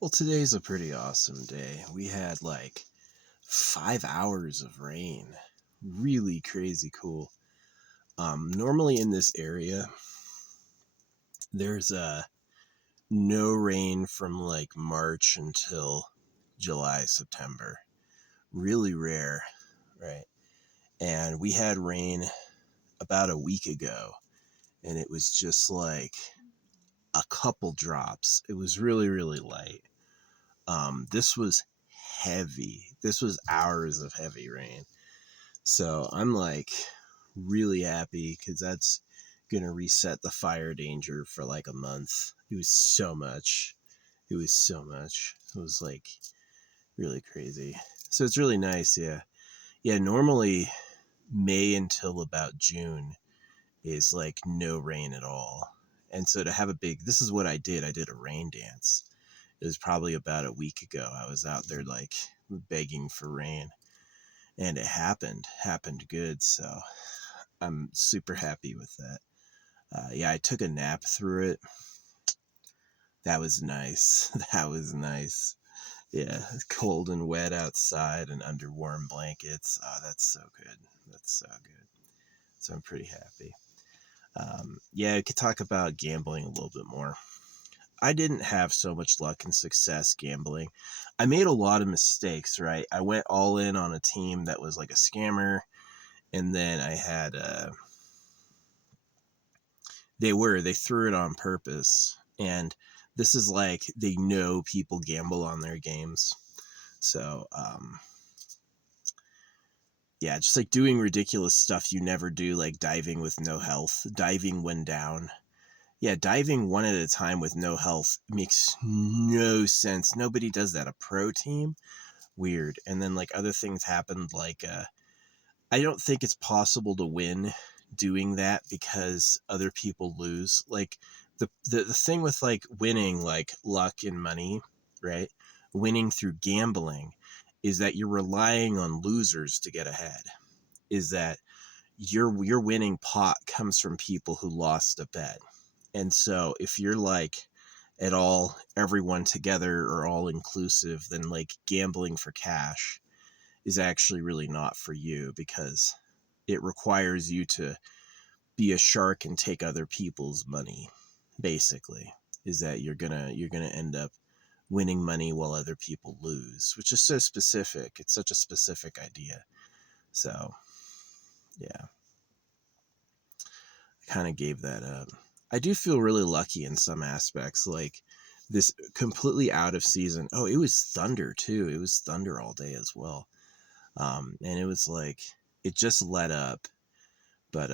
Well, today's a pretty awesome day. We had like 5 hours of rain. Really crazy cool. Normally in this area, there's no rain from like March until July, September. Really rare, right? And we had rain about a week ago, and it was just like a couple drops. It was really, really light. This was heavy. This was hours of heavy rain. So I'm like really happy because that's going to reset the fire danger for like a month. It was so much. It was so much. It was like really crazy. So it's really nice. Yeah. Yeah. Normally, May until about June is like no rain at all. And so to have this is what I did. I did a rain dance. It was probably about a week ago. I was out there like begging for rain, and it happened good. So I'm super happy with that. Yeah, I took a nap through it. That was nice. That was nice. Yeah, cold and wet outside and under warm blankets. Oh, that's so good. That's so good. So I'm pretty happy. Yeah, I could talk about gambling a little bit more. I didn't have so much luck and success gambling. I made a lot of mistakes, right? I went all in on a team that was like a scammer, and then I had they threw it on purpose. And this is like they know people gamble on their games. So yeah, just like doing ridiculous stuff you never do, like diving with no health, diving when down. Yeah, diving one at a time with no health makes no sense. Nobody does that. A pro team? Weird. And then like other things happened, like I don't think it's possible to win doing that because other people lose. Like the thing with like winning, like luck and money, right? Winning through gambling is that you're relying on losers to get ahead. Is that your winning pot comes from people who lost a bet. And so if you're like at all everyone together or all inclusive, then like gambling for cash is actually really not for you because it requires you to be a shark and take other people's money. Basically, is that you're gonna end up winning money while other people lose, which is so specific. It's such a specific idea. So yeah, I kind of gave that up. I do feel really lucky in some aspects, like this completely out of season. Oh, it was thunder too. It was thunder all day as well. And it was like it just let up. But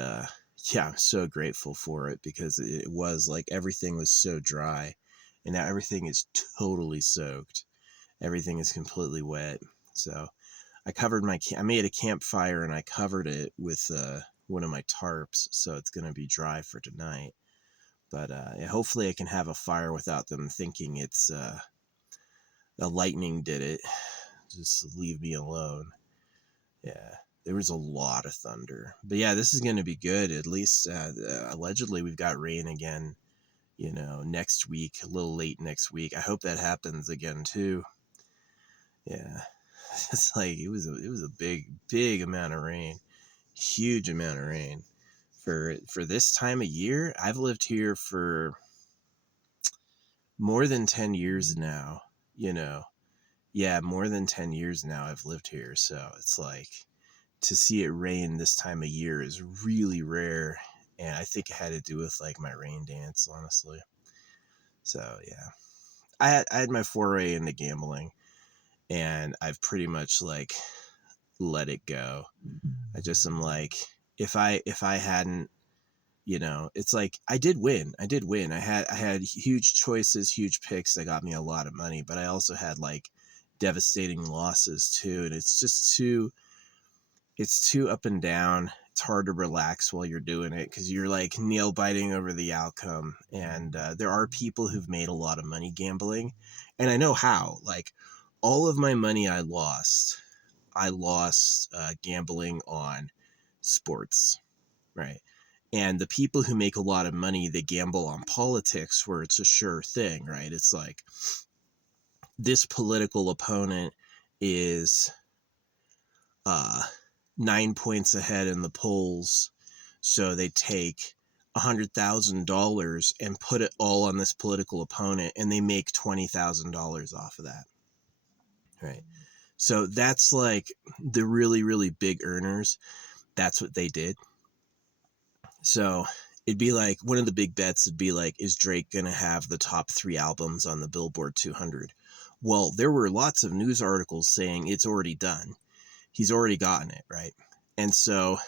yeah, I'm so grateful for it because it was like everything was so dry, and now everything is totally soaked. Everything is completely wet. So I made a campfire and I covered it with one of my tarps, so it's gonna be dry for tonight. But yeah, hopefully I can have a fire without them thinking it's the lightning did it. Just leave me alone. Yeah, there was a lot of thunder. But yeah, this is going to be good. At least allegedly we've got rain again, next week, a little late next week. I hope that happens again too. Yeah. It's like it was a big amount of rain. Huge amount of rain. For this time of year, I've lived here for more than 10 years now, you know. Yeah, more than 10 years now I've lived here, so it's like to see it rain this time of year is really rare, and I think it had to do with like my rain dance, honestly. So yeah, I had my foray into gambling, and I've pretty much like let it go. I just am like, if I hadn't, it's like I did win. I had huge choices, huge picks that got me a lot of money, but I also had like devastating losses too, and it's too up and down. It's hard to relax while you're doing it because you're like nail biting over the outcome. And there are people who've made a lot of money gambling, and I know how. Like all of my money I lost gambling on sports, right? And the people who make a lot of money, they gamble on politics, where it's a sure thing, right? It's like this political opponent is 9 points ahead in the polls, so they take $100,000 and put it all on this political opponent, and they make $20,000 off of that, right? So that's like the really, really big earners. That's what they did. So it'd be like, one of the big bets would be like, is Drake going to have the top 3 albums on the Billboard 200? Well, there were lots of news articles saying it's already done. He's already gotten it, right? And so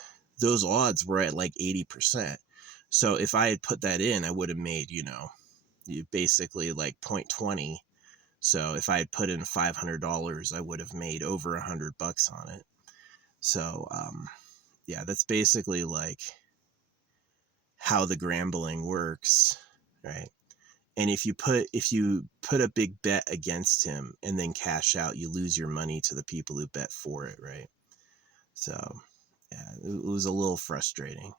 those odds were at like 80%. So if I had put that in, I would have made, basically like 0.20. So if I had put in $500, I would have made over $100 on it. So, yeah, that's basically like how the gambling works, right? And if you put a big bet against him and then cash out, you lose your money to the people who bet for it, right? So, yeah, it was a little frustrating.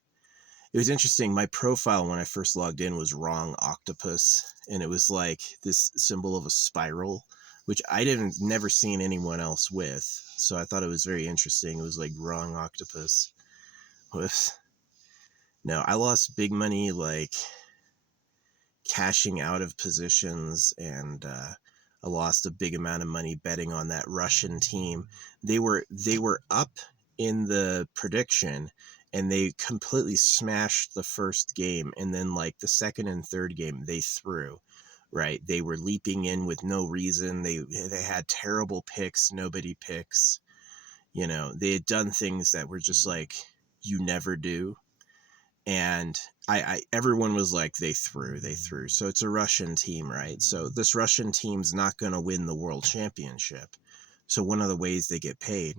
It was interesting. My profile when I first logged in was wrong octopus, and it was like this symbol of a spiral, which I never seen anyone else with. So I thought it was very interesting. It was like wrong octopus. Whoops. No, I lost big money like cashing out of positions, and I lost a big amount of money betting on that Russian team. They were up in the prediction, and they completely smashed the first game, and then like the second and third game they threw, right? They were leaping in with no reason. They had terrible picks, nobody picks. They had done things that were just like you never do. And everyone was like, they threw. So it's a Russian team, right? So this Russian team's not going to win the world championship. So one of the ways they get paid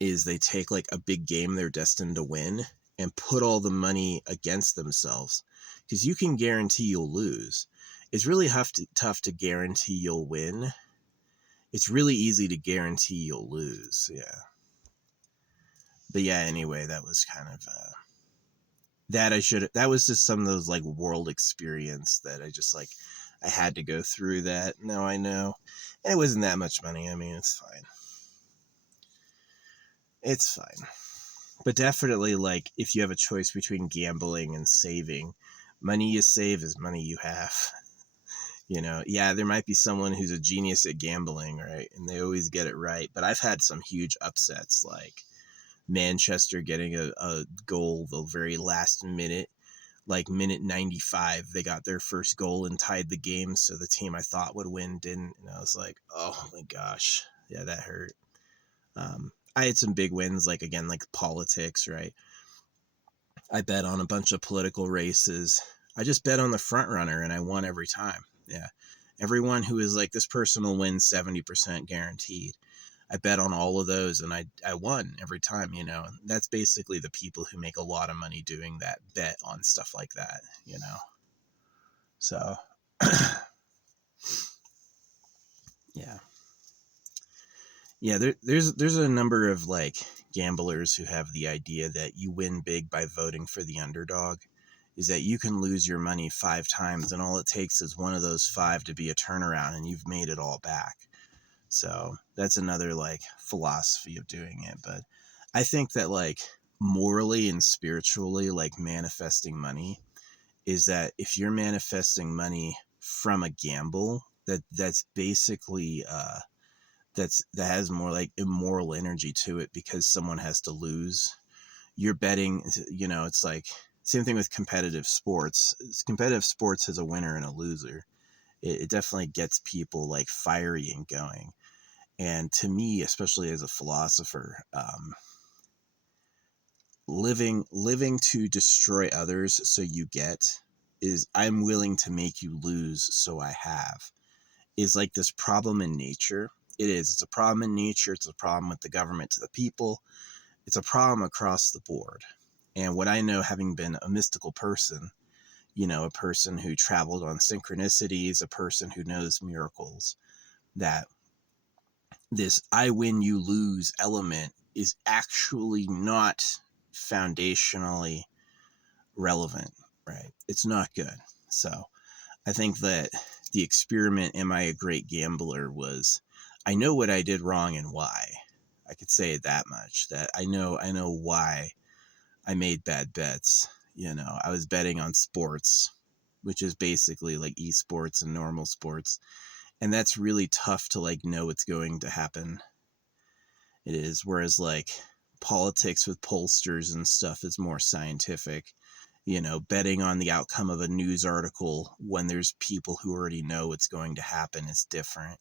is they take like a big game they're destined to win and put all the money against themselves, because you can guarantee you'll lose. It's really tough to guarantee you'll win. It's really easy to guarantee you'll lose. Yeah. But yeah, anyway, that was kind of that was just some of those like world experience that I had to go through that. Now I know. And it wasn't that much money. I mean, it's fine. It's fine. But definitely, like, if you have a choice between gambling and saving, money you save is money you have. Yeah, there might be someone who's a genius at gambling, right? And they always get it right. But I've had some huge upsets, like Manchester getting a goal the very last minute, like minute 95. They got their first goal and tied the game. So the team I thought would win didn't. And I was like, oh my gosh. Yeah, that hurt. I had some big wins, like, again, like politics, right? I bet on a bunch of political races. I just bet on the front runner and I won every time. Yeah. Everyone who is like, this person will win 70% guaranteed. I bet on all of those and I won every time, That's basically the people who make a lot of money doing that bet on stuff like that, So, yeah. Yeah, there's a number of like gamblers who have the idea that you win big by voting for the underdog, is that you can lose your money 5 times and all it takes is one of those 5 to be a turnaround and you've made it all back. So that's another like philosophy of doing it. But I think that like morally and spiritually, like manifesting money, is that if you're manifesting money from a gamble, that's basically that has more like immoral energy to it, because someone has to lose. You're betting, it's like same thing with competitive sports. Competitive sports has a winner and a loser. It definitely gets people like fiery and going. And to me, especially as a philosopher, living to destroy others so you get, is I'm willing to make you lose so I have, is like this problem in nature. It's a problem in nature. It's a problem with the government to the people. It's a problem across the board. And what I know, having been a mystical person, a person who traveled on synchronicities, a person who knows miracles, that this I win, you lose element is actually not foundationally relevant, right? It's not good. So I think that the experiment, am I a great gambler, was I know what I did wrong and why. I could say that much, that I know why I made bad bets. You know, I was betting on sports, which is basically like esports and normal sports. And that's really tough to like know what's going to happen. It is. Whereas like politics with pollsters and stuff is more scientific. You know, betting on the outcome of a news article when there's people who already know what's going to happen is different.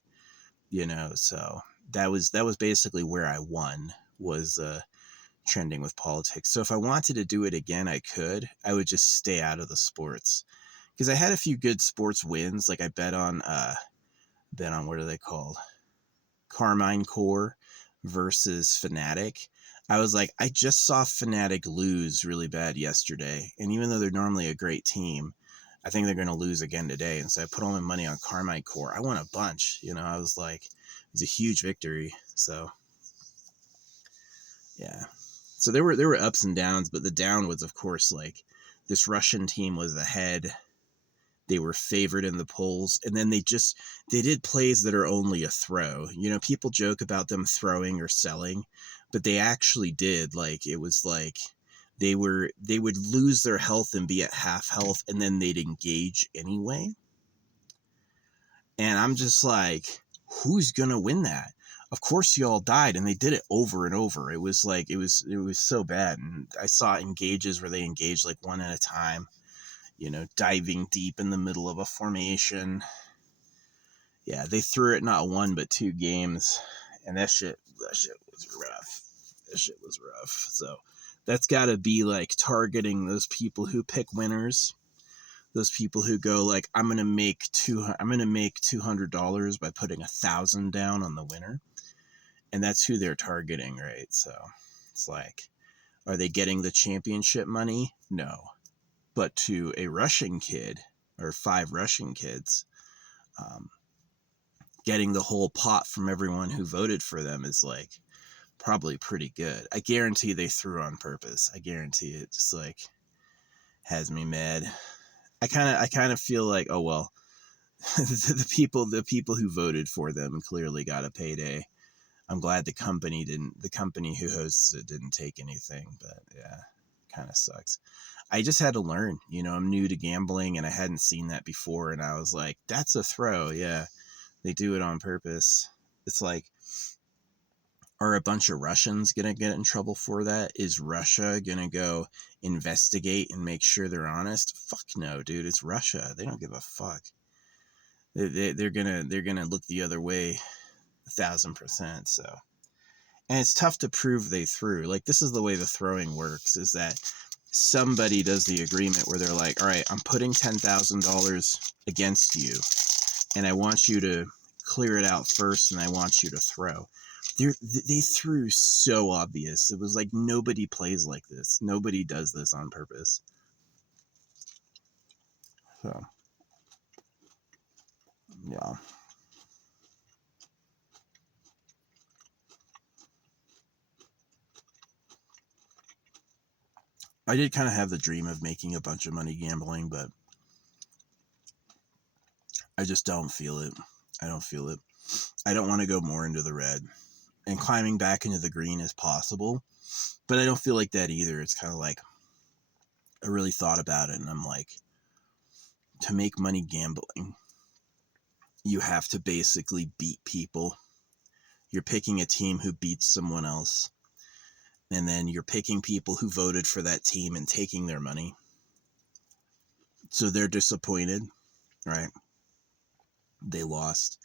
You know, so that was basically where I won, was trending with politics. So if I wanted to do it again, I could. I would just stay out of the sports, because I had a few good sports wins. Like I bet on what are they called? Carmine Core versus Fnatic. I was like, I just saw Fnatic lose really bad yesterday, and even though they're normally a great team, I think they're going to lose again today. And so I put all my money on Carmine Core. I won a bunch. You know, I was like, it was a huge victory. So yeah. So there were ups and downs, but the down was, of course, like this Russian team was ahead. They were favored in the polls, and then they did plays that are only a throw. You know, people joke about them throwing or selling, but they actually did. Like, it was like they would lose their health and be at half health, and then they'd engage anyway. And I'm just like, who's gonna win that? Of course you all died, and they did it over and over. It was like it was so bad. And I saw engages where they engaged like one at a time, you know, diving deep in the middle of a formation. Yeah, they threw it not one but two games, and that shit was rough. That shit was rough. So that's got to be like targeting those people who pick winners, those people who go like, I'm gonna make $200 by putting 1,000 down on the winner, and that's who they're targeting, right? So it's like, are they getting the championship money? No. But to a Russian kid, or 5 Russian kids, getting the whole pot from everyone who voted for them is like probably pretty good. I guarantee they threw on purpose. I guarantee it. Just like has me mad. I kind of feel like, oh well, the people who voted for them clearly got a payday. I'm glad the company who hosts it didn't take anything, but yeah, kind of sucks. I just had to learn, you know, I'm new to gambling and I hadn't seen that before, and I was like, that's a throw. Yeah, they do it on purpose. It's like, are a bunch of Russians going to get in trouble for that? Is Russia going to go investigate and make sure they're honest? Fuck no, dude. It's Russia. They don't give a fuck. They're gonna look the other way 1,000%. So, and it's tough to prove they threw. Like, this is the way the throwing works, is that somebody does the agreement where they're like, all right, I'm putting $10,000 against you, and I want you to clear it out first, and I want you to throw. They threw so obvious. It was like, nobody plays like this. Nobody does this on purpose. So, yeah. I did kind of have the dream of making a bunch of money gambling, but I just don't feel it. I don't feel it. I don't want to go more into the red. And climbing back into the green is possible, but I don't feel like that either. It's kind of like, I really thought about it, and I'm like, to make money gambling, you have to basically beat people. You're picking a team who beats someone else, and then you're picking people who voted for that team and taking their money. So they're disappointed, right? They lost.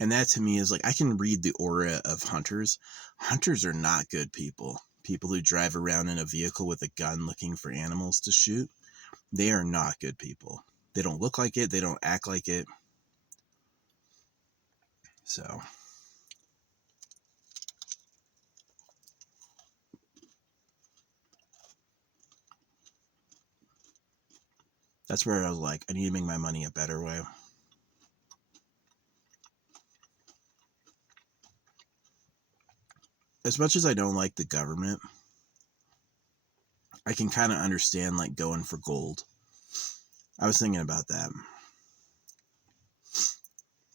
And that to me is like, I can read the aura of hunters. Hunters are not good people. People who drive around in a vehicle with a gun looking for animals to shoot, they are not good people. They don't look like it. They don't act like it. So that's where I was like, I need to make my money a better way. As much as I don't like the government, I can kind of understand like going for gold. I was thinking about that.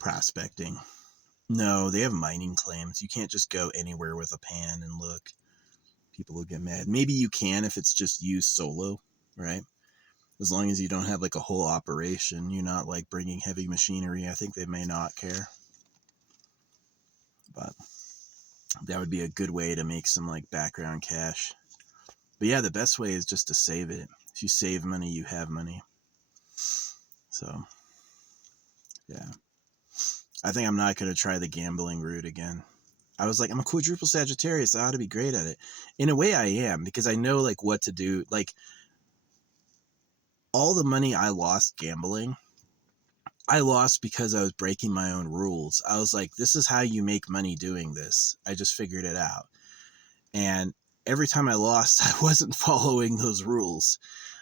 prospecting. No, they have mining claims. You can't just go anywhere with a pan and look. People will get mad. Maybe you can if it's just you solo, right? As long as you don't have like a whole operation, you're not like bringing heavy machinery. I think they may not care. But that would be a good way to make some like background cash. But yeah, the best way is just to save it. If you save money, you have money. So yeah, I think I'm not going to try the gambling route again. I was like, I'm a quadruple Sagittarius. I ought to be great at it. In a way I am, because I know like what to do. Like all the money I lost gambling, I lost because I was breaking my own rules. I was like, this is how you make money doing this. I just figured it out. And every time I lost, I wasn't following those rules.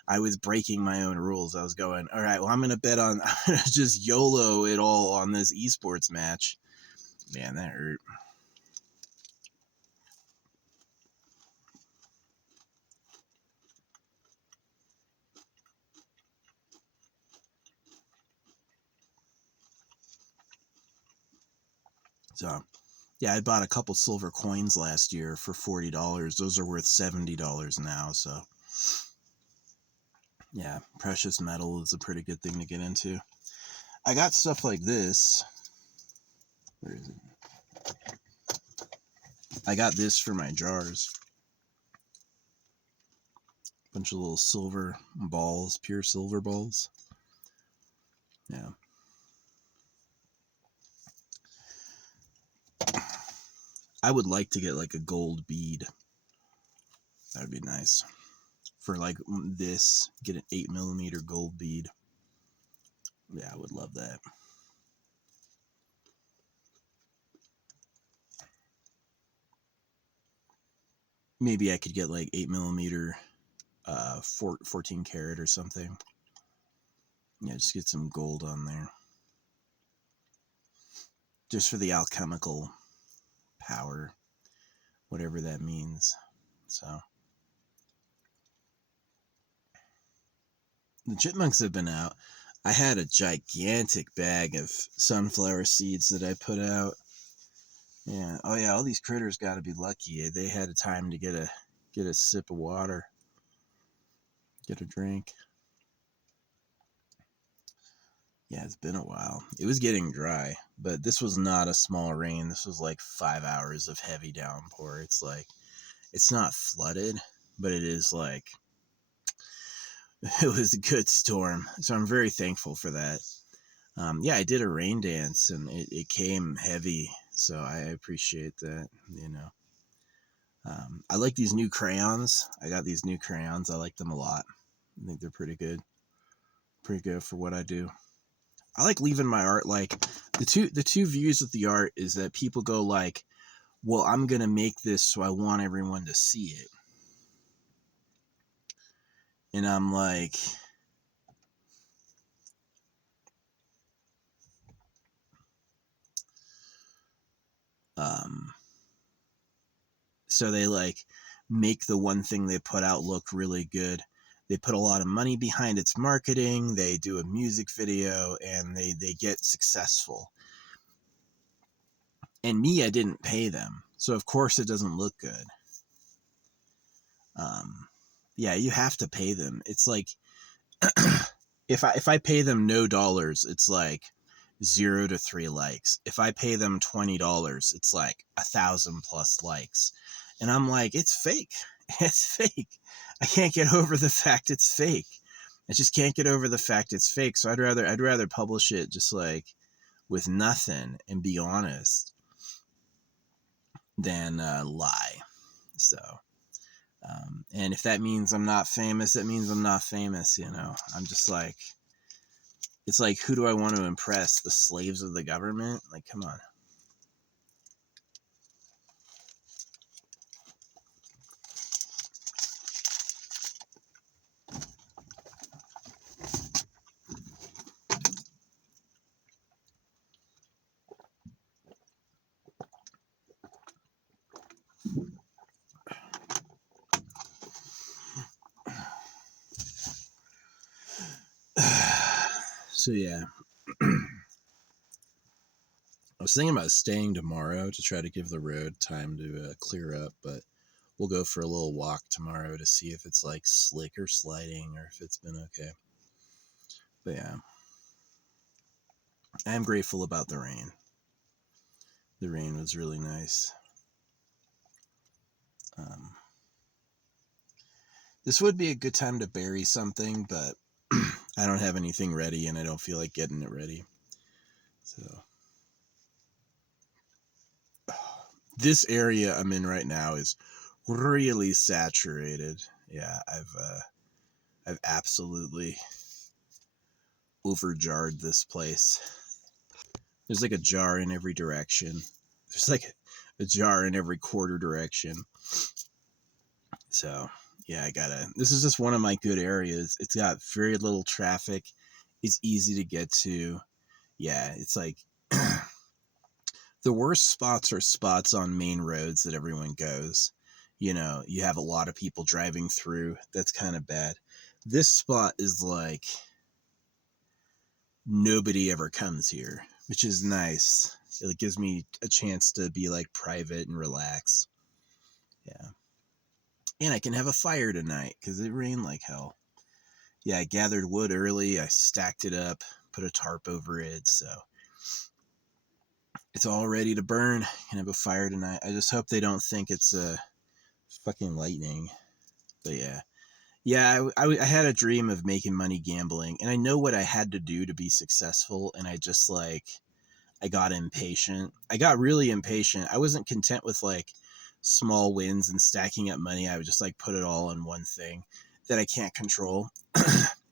I was breaking my own rules. I was going, all right, well, I'm going to just YOLO it all on this esports match. Man, that hurt. So, yeah, I bought a couple silver coins last year for $40. Those are worth $70 now. So, yeah, precious metal is a pretty good thing to get into. I got stuff like this. Where is it? I got this for my jars. Bunch of little silver balls, pure silver balls. Yeah. I would like to get like a gold bead. That would be nice. For like this, get an 8mm gold bead. Yeah, I would love that. Maybe I could get like 8mm 14 karat or something. Yeah, just get some gold on there. Just for the alchemical power, whatever that means. So the chipmunks have been out. I had a gigantic bag of sunflower seeds that I put out. Yeah. Oh yeah, all these critters got to be lucky. They had a time to get a sip of water, get a drink. Yeah, it's been a while. It was getting dry, but this was not a small rain. This was like 5 hours of heavy downpour. It's like, it's not flooded, but it is like, it was a good storm. So I'm very thankful for that. Yeah, I did a rain dance and it came heavy. So I appreciate that, you know. I like these new crayons. I got these new crayons. I like them a lot. I think they're pretty good. Pretty good for what I do. I like leaving my art like the two views of the art is that people go like, well, I'm gonna make this so I want everyone to see it. And I'm like, so they like make the one thing they put out look really good. They put a lot of money behind its marketing. They do a music video and they get successful. And me, I didn't pay them. So of course it doesn't look good. Yeah, you have to pay them. It's like, if I pay them no dollars, it's like 0 to 3 likes. If I pay them $20, it's like 1,000 plus likes. And I'm like, it's fake. It's fake. I can't get over the fact it's fake. I just can't get over the fact it's fake. So I'd rather publish it just like with nothing and be honest than lie. So, and if that means I'm not famous, that means I'm not famous. You know, I'm just like, it's like, who do I want to impress? The slaves of the government? Like, come on. So yeah. I was thinking about staying tomorrow to try to give the road time to clear up, but we'll go for a little walk tomorrow to see if it's like slick or sliding or if it's been okay. But yeah, I am grateful about the rain. The rain was really nice. This would be a good time to bury something, but I don't have anything ready and I don't feel like getting it ready. So this area I'm in right now is really saturated. Yeah, I've absolutely overjarred this place. There's like a jar in every direction. There's like a jar in every quarter direction. So yeah, this is just one of my good areas. It's got very little traffic. It's easy to get to. Yeah, it's like the worst spots are spots on main roads that everyone goes. You know, you have a lot of people driving through. That's kind of bad. This spot is like nobody ever comes here, which is nice. It gives me a chance to be like private and relax. Yeah. And I can have a fire tonight because it rained like hell. Yeah, I gathered wood early. I stacked it up, put a tarp over it. So it's all ready to burn. Can have a fire tonight. I just hope they don't think it's fucking lightning. But yeah. Yeah, I had a dream of making money gambling, and I know what I had to do to be successful, and I just like I got impatient. I got really impatient. I wasn't content with like small wins and stacking up money. I would just like put it all in one thing that I can't control.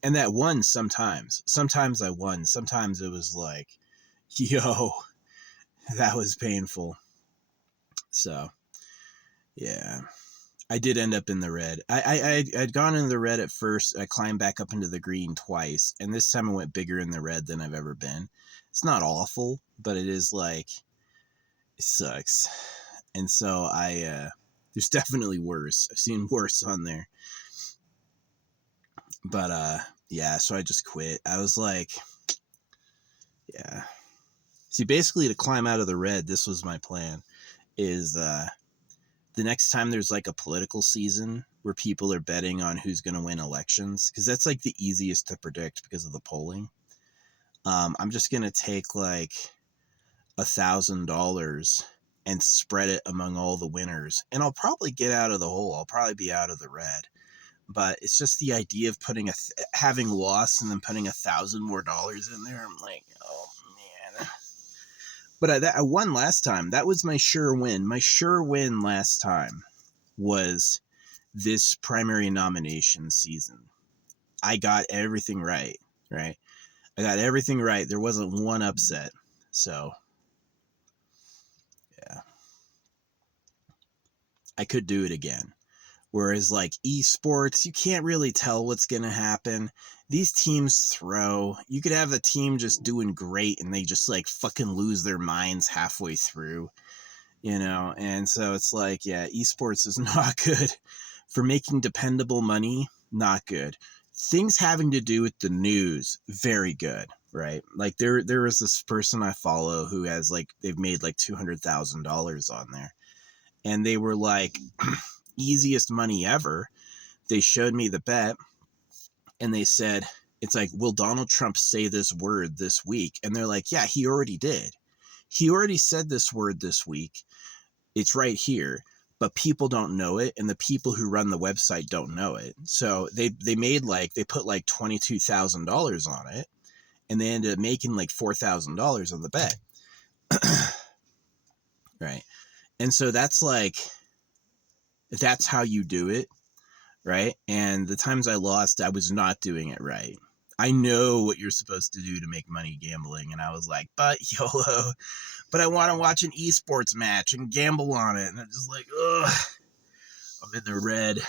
And that won sometimes. Sometimes I won. Sometimes it was like, yo, that was painful. So, yeah. I did end up in the red. I'd gone in the red at first. I climbed back up into the green twice, and this time I went bigger in the red than I've ever been. It's not awful, but it is like it sucks. And so there's definitely worse. I've seen worse on there. But yeah, so I just quit. I was like, yeah. See, basically to climb out of the red, this was my plan. Is the next time there's like a political season where people are betting on who's going to win elections, because that's like the easiest to predict because of the polling. I'm just going to take like $1,000 and spread it among all the winners, and I'll probably get out of the hole. I'll probably be out of the red, but it's just the idea of putting having lost and then putting $1,000 more in there. I'm like, oh man. But I won last time. That was my sure win. My sure win last time was this primary nomination season. I got everything right, right? I got everything right. There wasn't one upset. So, yeah. I could do it again. Whereas like esports, you can't really tell what's going to happen. These teams throw. You could have a team just doing great and they just like fucking lose their minds halfway through, you know? And so it's like, yeah, esports is not good for making dependable money. Not good. Things having to do with the news, very good, right? Like there was this person I follow who has like they've made like $200,000 on there, and they were like easiest money ever. They showed me the bet, and they said it's like, will Donald Trump say this word this week? And they're like, yeah, he already did. He already said this word this week. It's right here, but people don't know it, and the people who run the website don't know it. So they put like $22,000 on it, and they ended up making like $4,000 on the bet. Right. And so that's how you do it, right? And the times I lost, I was not doing it right. I know what you're supposed to do to make money gambling, and I was like, but YOLO, but I want to watch an esports match and gamble on it, and I'm just like, ugh, I'm in the red.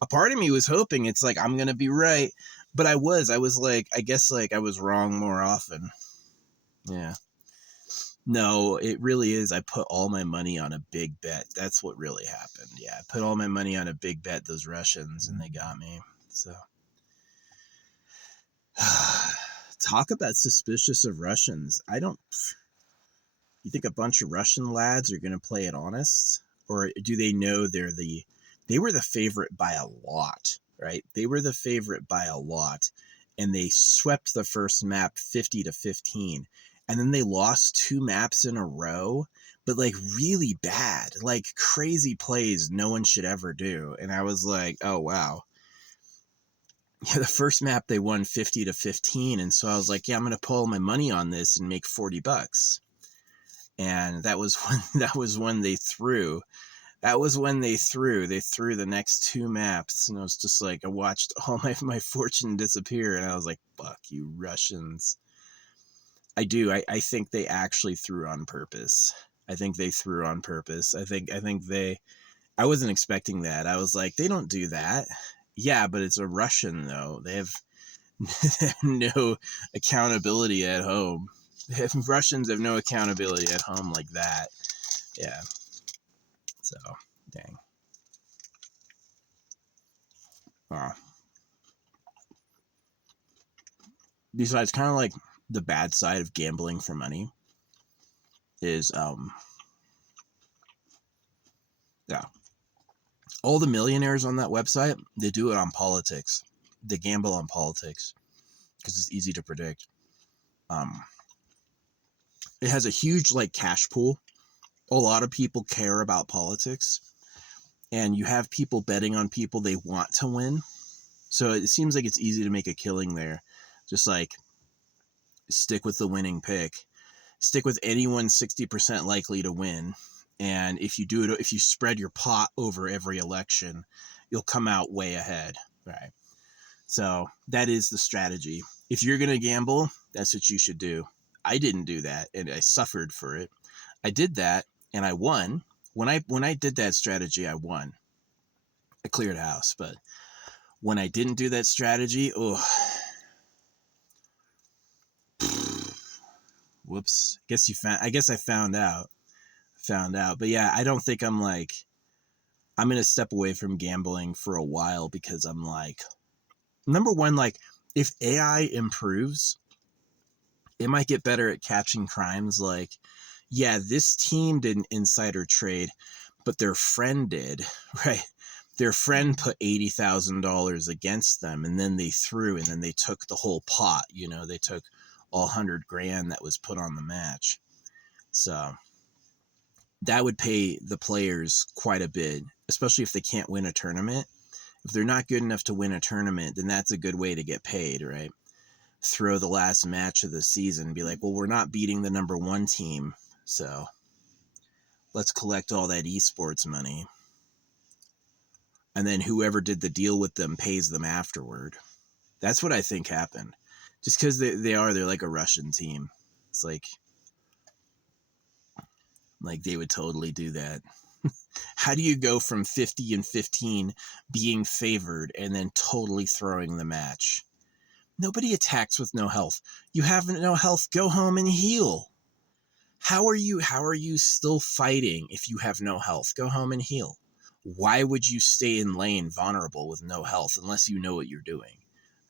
A part of me was hoping it's like I'm gonna be right, but I was like, I guess like I was wrong more often. Yeah. No, it really is. I put all my money on a big bet. That's what really happened. Yeah, I put all my money on a big bet, those Russians, and they got me. So talk about suspicious of Russians. I don't You think a bunch of Russian lads are going to play it honest, or do they know they were the favorite by a lot, right? They were the favorite by a lot, and they swept the first map 50-15, and then they lost 2 maps in a row, but like really bad, like crazy plays no one should ever do. And I was like, oh wow. Yeah, the first map they won 50-15, and so I was like, yeah, I'm gonna pull my money on this and make $40. And that was when they threw. They threw the next 2 maps, and I was just like, I watched all my fortune disappear, and I was like, fuck you Russians. I think they actually threw on purpose. I think they threw on purpose. I wasn't expecting that. I was like, they don't do that. Yeah, but it's a Russian though. They have no accountability at home. Russians have no accountability at home like that. Yeah. So, dang. Besides, kind of like the bad side of gambling for money is, yeah, all the millionaires on that website, they do it on politics. They gamble on politics because it's easy to predict. It has a huge like cash pool. A lot of people care about politics, and you have people betting on people they want to win. So it seems like it's easy to make a killing there. Just like stick with the winning pick, stick with anyone 60% likely to win. And if you do it, if you spread your pot over every election, you'll come out way ahead, right? So that is the strategy. If you're going to gamble, that's what you should do. I didn't do that, and I suffered for it. I did that, and I won. When I did that strategy, I won. I cleared house, but when I didn't do that strategy, oh, whoops. I guess I found out. But yeah, I don't think I'm going to step away from gambling for a while, because I'm like, number one, like if AI improves, it might get better at catching crimes. Like, yeah, this team did an insider trade, but their friend did, right? Their friend put $80,000 against them, and then they threw, and then they took the whole pot. They took all 100 grand that was put on the match. So that would pay the players quite a bit, especially if they can't win a tournament. If they're not good enough to win a tournament, then that's a good way to get paid, right? Throw the last match of the season and be like, well, we're not beating the number 1 team, so let's collect all that esports money. And then whoever did the deal with them pays them afterward. That's what I think happened. Just because they're like a Russian team. It's like they would totally do that. How do you go from 50-15 being favored and then totally throwing the match? Nobody attacks with no health. You have no health, go home and heal. How are you still fighting if you have no health? Go home and heal. Why would you stay in lane vulnerable with no health unless you know what you're doing,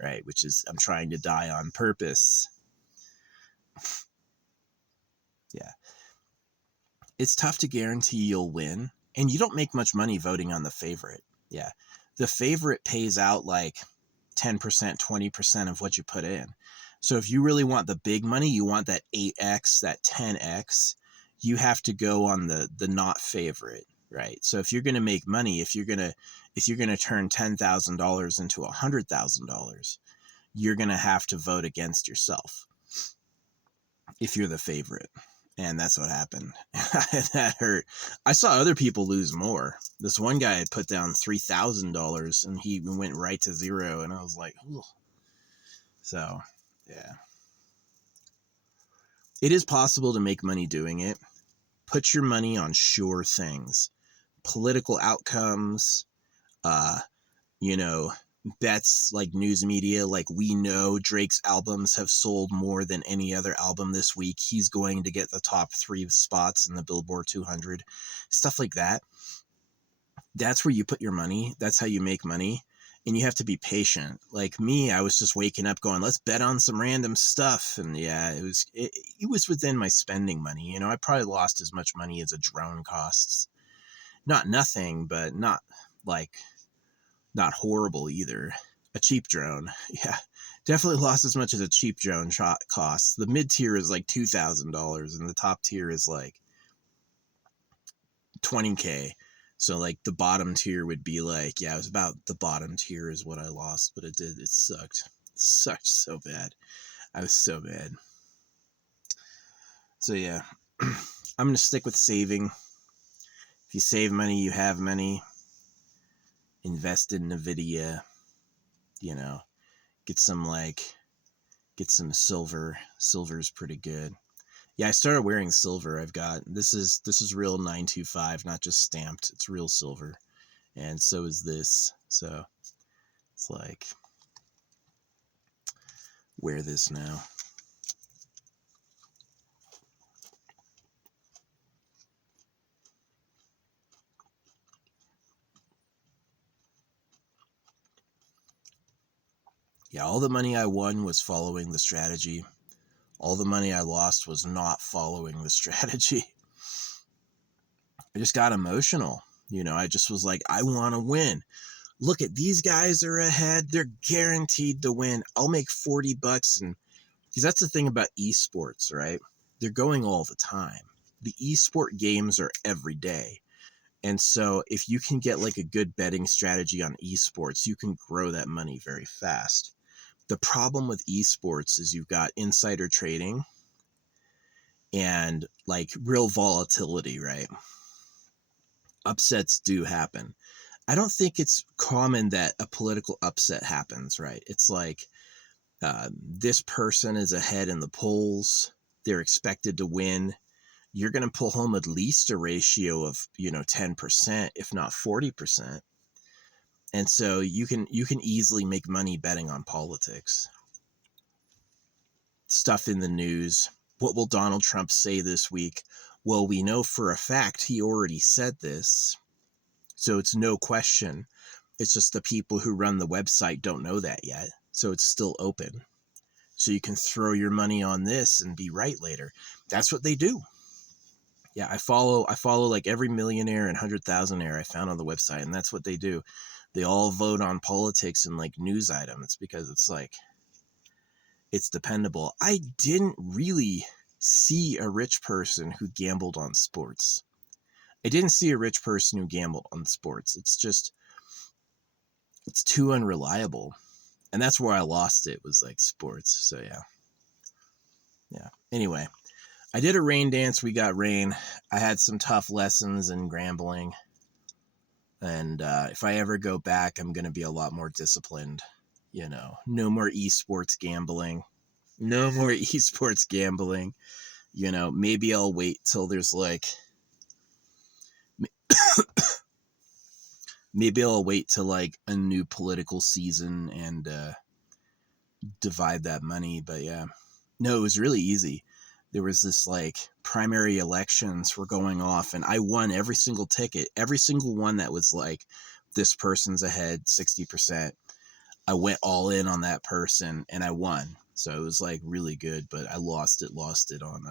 right? Which is, I'm trying to die on purpose. Yeah. It's tough to guarantee you'll win, and you don't make much money voting on the favorite. Yeah. The favorite pays out like 10%, 20% of what you put in. So if you really want the big money, you want that 8x, that 10x, you have to go on the not favorite, right? So if you're going to make money, if you're going to turn $10,000 into $100,000, you're going to have to vote against yourself if you're the favorite. And that's what happened. That hurt. I saw other people lose more. This one guy had put down $3,000 and he went right to zero. And I was like, ugh. So, yeah. It is possible to make money doing it. Put your money on sure things. Political outcomes, bets like news media, like we know Drake's albums have sold more than any other album this week. He's going to get the top 3 spots in the Billboard 200. Stuff like that. That's where you put your money. That's how you make money. and you have to be patient. Like me, I was just waking up going, let's bet on some random stuff. And yeah, it was within my spending money. I probably lost as much money as a drone costs. Not nothing, but like not horrible either. A cheap drone. Yeah. Definitely lost as much as a cheap drone shot costs. The mid tier is like $2,000 and the top tier is like $20K. So like the bottom tier would be like, yeah, it was about the bottom tier is what I lost, but it sucked. It sucked so bad. I was so bad. So yeah, I'm going to stick with saving. If you save money, you have money. Invest in NVIDIA, get some silver. Silver's pretty good. Yeah, I started wearing silver. This is real 925, not just stamped. It's real silver. And so is this. So it's like, wear this now. Yeah, all the money I won was following the strategy. All the money I lost was not following the strategy. I just got emotional. I just was like, I want to win. Look at these guys are ahead. They're guaranteed to win. I'll make $40. And because that's the thing about esports, right? They're going all the time. The esport games are every day. And so if you can get like a good betting strategy on esports, you can grow that money very fast. The problem with esports is you've got insider trading and like real volatility, right? Upsets do happen. I don't think it's common that a political upset happens, right? It's like this person is ahead in the polls. They're expected to win. You're going to pull home at least a ratio of 10%, if not 40%. And so you can easily make money betting on politics. Stuff in the news. What will Donald Trump say this week? Well, we know for a fact he already said this. So it's no question. It's just the people who run the website don't know that yet. So it's still open. So you can throw your money on this and be right later. That's what they do. Yeah, I follow like every millionaire and 100,000aire I found on the website, and that's what they do. They all vote on politics and like news items because it's like, it's dependable. I didn't really see a rich person who gambled on sports. I didn't see a rich person who gambled on sports. It's too unreliable. And that's where I lost it, was like sports. So yeah. Yeah. Anyway, I did a rain dance. We got rain. I had some tough lessons in gambling. And if I ever go back, I'm going to be a lot more disciplined. No more esports gambling. No more esports gambling. Maybe I'll wait till there's like, maybe I'll wait till like a new political season and divide that money. But yeah, no, it was really easy. There was this like primary elections were going off and I won every single ticket, every single one that was like, this person's ahead 60%. I went all in on that person and I won. So it was like really good, but I lost it on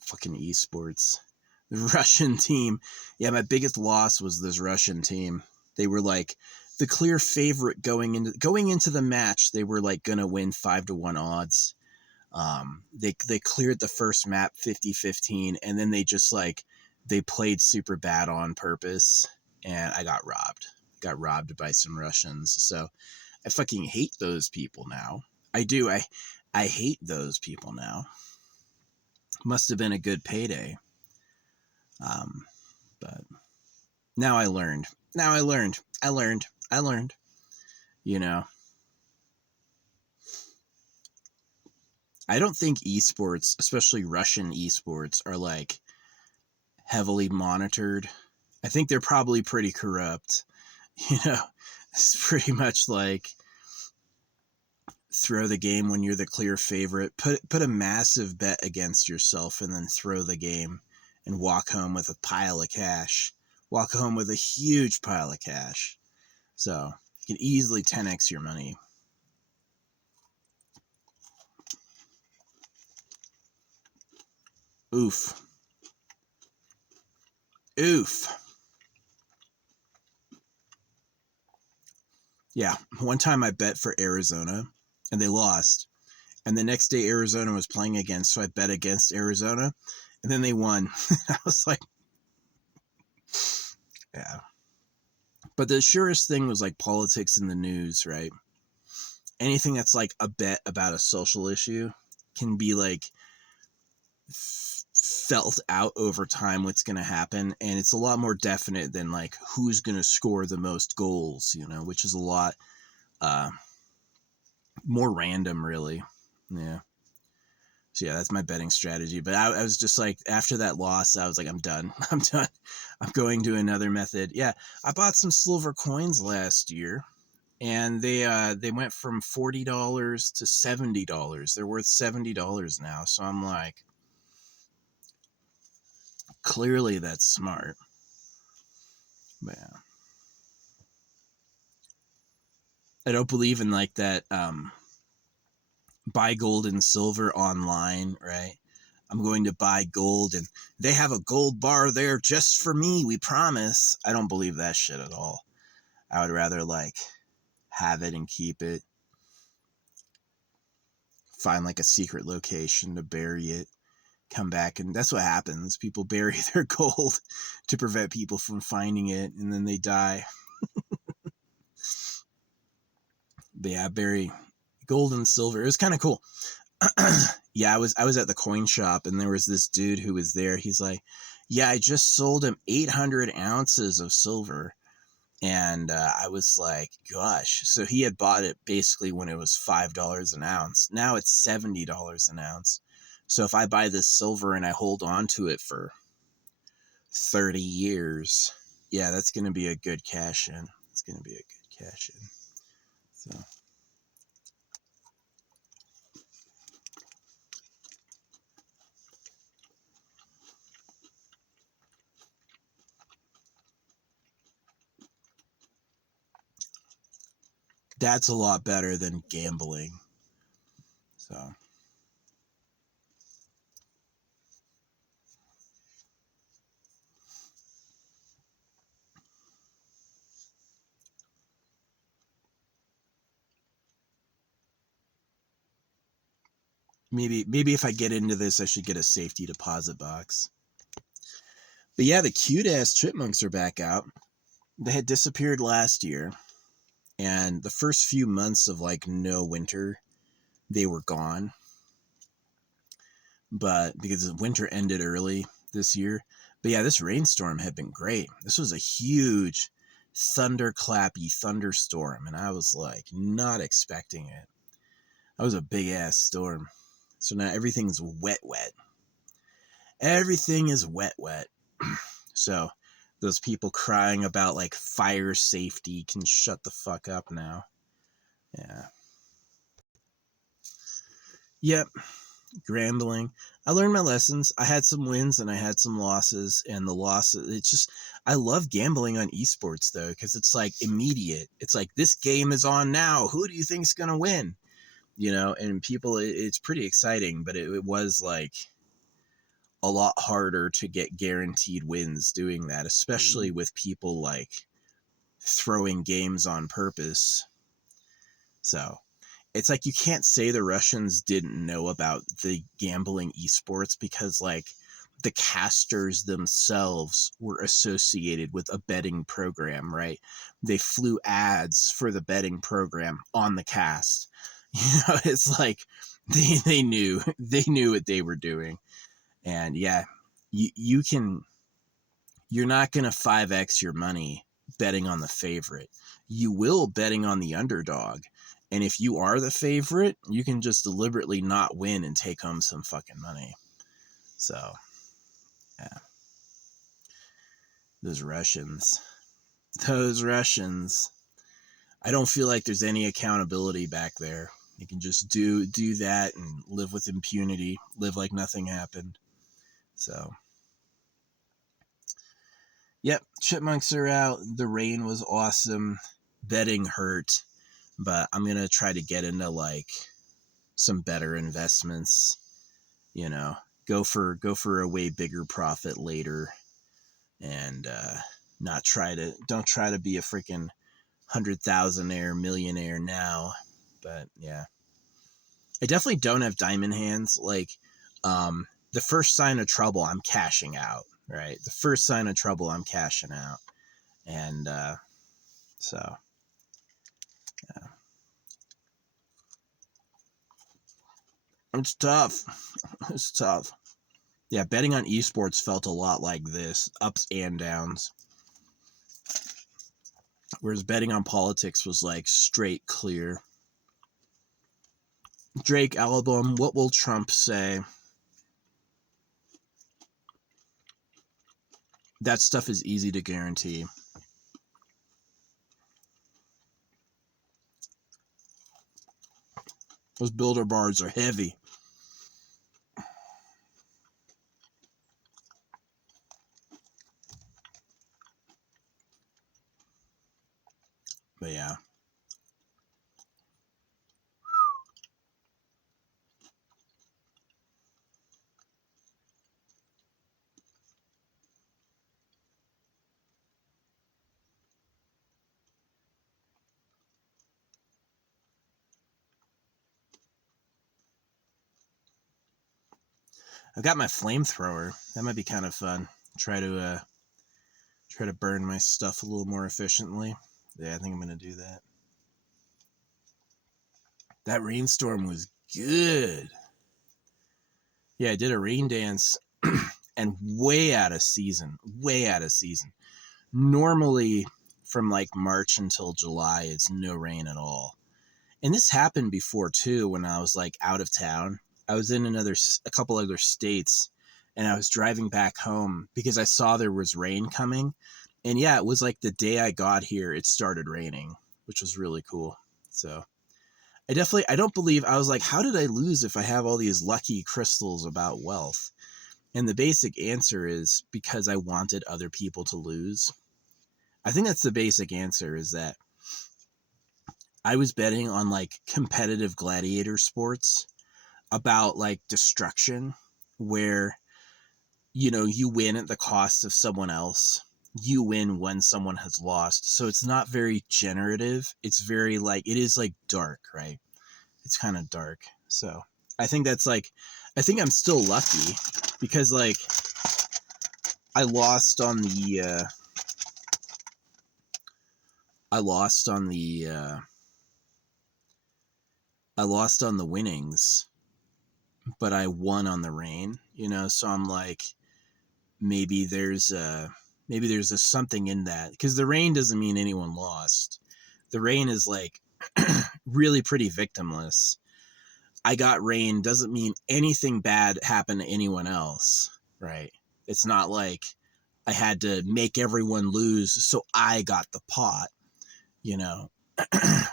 fucking esports. The Russian team. Yeah, my biggest loss was this Russian team. They were like the clear favorite going into the match. They were like gonna win 5-1 odds. They cleared the first map 50-15, and then they just like they played super bad on purpose, and I got robbed. Got robbed by some Russians. So I fucking hate those people now. I do. I hate those people now. Must have been a good payday. But now I learned. I learned. I don't think esports, especially Russian esports, are like heavily monitored. I think they're probably pretty corrupt. It's pretty much like throw the game when you're the clear favorite. Put a massive bet against yourself and then throw the game and walk home with a pile of cash. Walk home with a huge pile of cash. So you can easily 10x your money. Oof. Yeah, one time I bet for Arizona and they lost. And the next day Arizona was playing again, so I bet against Arizona and then they won. I was like, yeah. But the surest thing was like politics in the news, right? Anything that's like a bet about a social issue can be like felt out over time what's going to happen, and it's a lot more definite than like who's going to score the most goals, which is a lot more random, really. Yeah. So yeah, that's my betting strategy. But I was just like, after that loss, I was like, I'm done. I'm done. I'm going to another method. Yeah, I bought some silver coins last year, and they went from $40 to $70. They're worth $70 now. So I'm like, clearly that's smart. But yeah. I don't believe in like that buy gold and silver online, right? I'm going to buy gold and they have a gold bar there just for me, we promise. I don't believe that shit at all. I would rather like have it and keep it. Find like a secret location to bury it. Come back, and that's what happens. People bury their gold to prevent people from finding it, and then they die. But yeah, bury gold and silver. It was kind of cool. Yeah, I was at the coin shop, and there was this dude who was there. He's like, yeah, I just sold him 800 ounces of silver. And I was like, gosh. So he had bought it basically when it was $5 an ounce. Now it's $70 an ounce. So if I buy this silver and I hold on to it for 30 years, yeah, that's going to be a good cash in. It's going to be a good cash in. So. That's a lot better than gambling. So. Maybe if I get into this, I should get a safety deposit box. But yeah, the cute ass chipmunks are back out. They had disappeared last year, and the first few months of like no winter, they were gone. But because winter ended early this year. But yeah, this rainstorm had been great. This was a huge thunderclappy thunderstorm, and I was like not expecting it. That was a big ass storm. So now everything's wet. Everything is wet. So those people crying about like fire safety can shut the fuck up now. Yeah. Yep. Gambling. I learned my lessons. I had some wins and I had some losses, and the losses, it's just, I love gambling on esports though, because it's like immediate. It's like, this game is on now. Who do you think's going to win? And people, it's pretty exciting, but it was like a lot harder to get guaranteed wins doing that, especially with people like throwing games on purpose. So it's like you can't say the Russians didn't know about the gambling esports, because like the casters themselves were associated with a betting program, right? They flew ads for the betting program on the cast. It's like they knew what they were doing. And yeah, you're not going to 5x your money betting on the favorite. You will betting on the underdog. And if you are the favorite, you can just deliberately not win and take home some fucking money. So, yeah. Those Russians. I don't feel like there's any accountability back there. You can just do that and live with impunity, live like nothing happened. So, yep, chipmunks are out. The rain was awesome. betting hurt, but I'm going to try to get into like some better investments, you know, go for a way bigger profit later, and don't try to be a freaking 100,000-aire millionaire now. But yeah, I definitely don't have diamond hands. Like, the first sign of trouble, I'm cashing out, right? The first sign of trouble, I'm cashing out. And so yeah. It's tough. It's tough. Yeah, betting on esports felt a lot like this, ups and downs. Whereas betting on politics was like straight clear. Drake album, what will Trump say? That stuff is easy to guarantee. Those builder bars are heavy. But yeah. I've got my flamethrower. That might be kind of fun. Try to burn my stuff a little more efficiently. Yeah, I think I'm gonna do that. That rainstorm was good. Yeah, I did a rain dance and way out of season. Way out of season. Normally from like March until July, it's no rain at all. And this happened before too when I was like out of town. I was in a couple other states, and I was driving back home because I saw there was rain coming. And yeah, it was like the day I got here, it started raining, which was really cool. So I don't believe, I was like, how did I lose if I have all these lucky crystals about wealth? And the basic answer is because I wanted other people to lose. I think that's the basic answer, is that I was betting on like competitive gladiator sports about like destruction, where, you know, you win at the cost of someone else. You win when someone has lost. So it's not very generative. It's very like, it is like dark, right? It's kind of dark. So I think that's like, I think I'm still lucky because like I lost on the, I lost on the, I lost on the winnings, but I won on the rain, you know? So I'm like, maybe there's a something in that, because the rain doesn't mean anyone lost. The rain is like really pretty victimless. I got rain doesn't mean anything bad happened to anyone else, right? It's not like I had to make everyone lose so I got the pot, you know,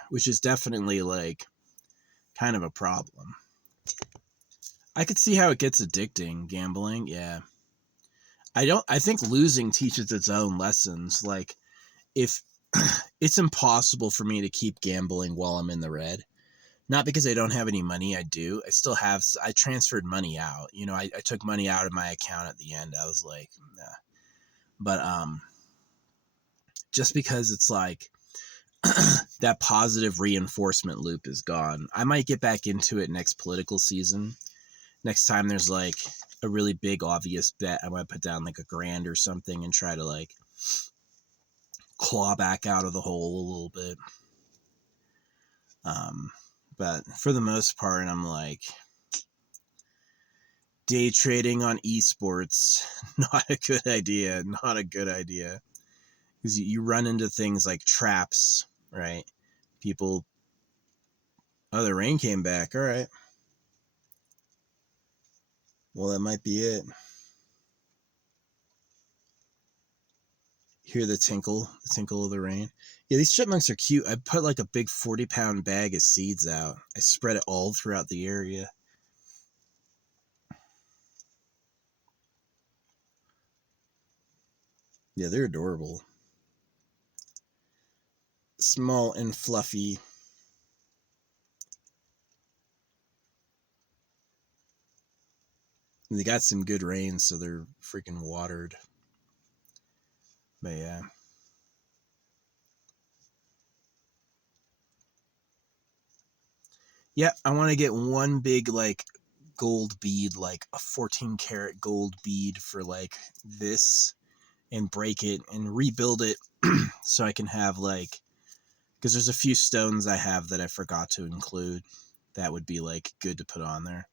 which is definitely like kind of a problem. I could see how it gets addicting, gambling. Yeah. I think losing teaches its own lessons. Like, if it's impossible for me to keep gambling while I'm in the red, not because I don't have any money. I do. I transferred money out. You know, I took money out of my account at the end. I was like, nah. But just because it's like that positive reinforcement loop is gone. I might get back into it next political season. Next time there's like a really big obvious bet, I might put down like $1,000 or something and try to like claw back out of the hole a little bit. But for the most part, I'm like, day trading on esports, not a good idea. Not a good idea. Because you run into things like traps, right? People, oh, the rain came back. All right. Well, that might be it. Hear the tinkle of the rain. Yeah, these chipmunks are cute. I put like a big 40-pound bag of seeds out. I spread it all throughout the area. Yeah, they're adorable. small and fluffy. They got some good rain, so they're freaking watered. But yeah. Yeah, I want to get one big, like, gold bead, like a 14 karat gold bead for, like, this, and break it and rebuild it so I can have, like, because there's a few stones I have that I forgot to include that would be, like, good to put on there.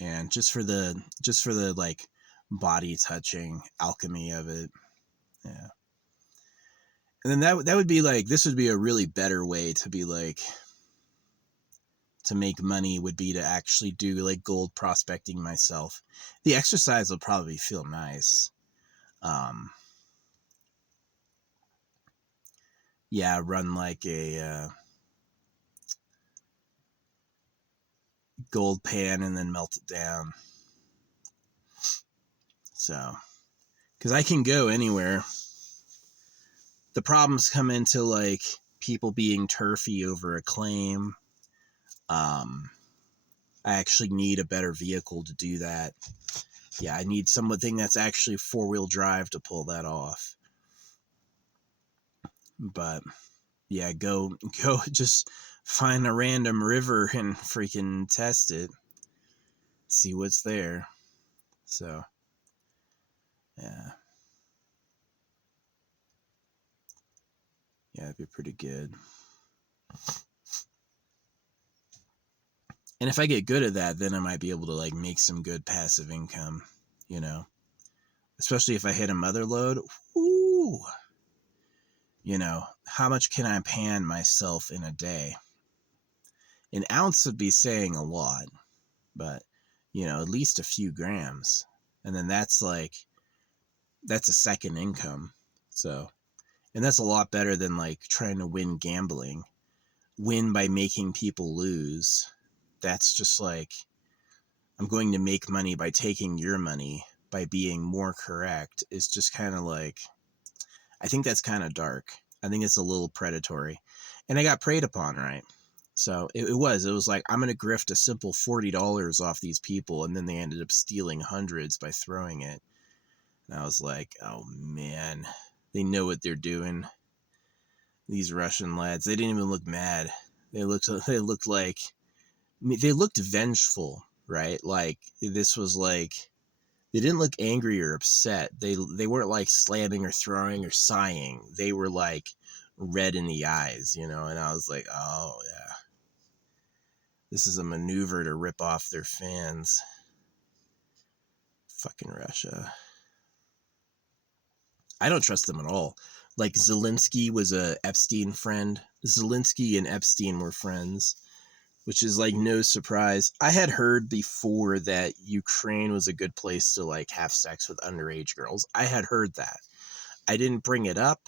And just for the like body touching alchemy of it. Yeah. And then that would be like, this would be a really better way to be like, to make money, would be to actually do like gold prospecting myself. The exercise will probably feel nice. Yeah, run like a gold pan and then melt it down. So, because I can go anywhere. The problems come into like people being turfy over a claim. I actually need a better vehicle to do that. Yeah, I need something that's actually 4-wheel drive to pull that off. But yeah, go just find a random river and freaking test it. See what's there. So, yeah. Yeah, it'd be pretty good. And if I get good at that, then I might be able to like make some good passive income, you know. Especially if I hit a mother load. Ooh. You know, how much can I pan myself in a day? An ounce would be saying a lot, but you know, at least a few grams. And then that's a second income. So, and that's a lot better than like trying to win gambling. Win by making people lose. That's just like, I'm going to make money by taking your money by being more correct. It's just kind of like, I think that's kind of dark. I think it's a little predatory. And I got preyed upon, right? So it was like, I'm going to grift a simple $40 off these people. And then they ended up stealing hundreds by throwing it. And I was like, oh man, they know what they're doing. These Russian lads, they didn't even look mad. They looked like, they looked vengeful, right? Like this was like, they didn't look angry or upset. They weren't like slamming or throwing or sighing. They were like red in the eyes, you know? And I was like, oh yeah, this is a maneuver to rip off their fans. Fucking Russia. I don't trust them at all. Like Zelensky was a Epstein friend. Zelensky and Epstein were friends, which is like no surprise. I had heard before that Ukraine was a good place to like have sex with underage girls. I had heard that. I didn't bring it up.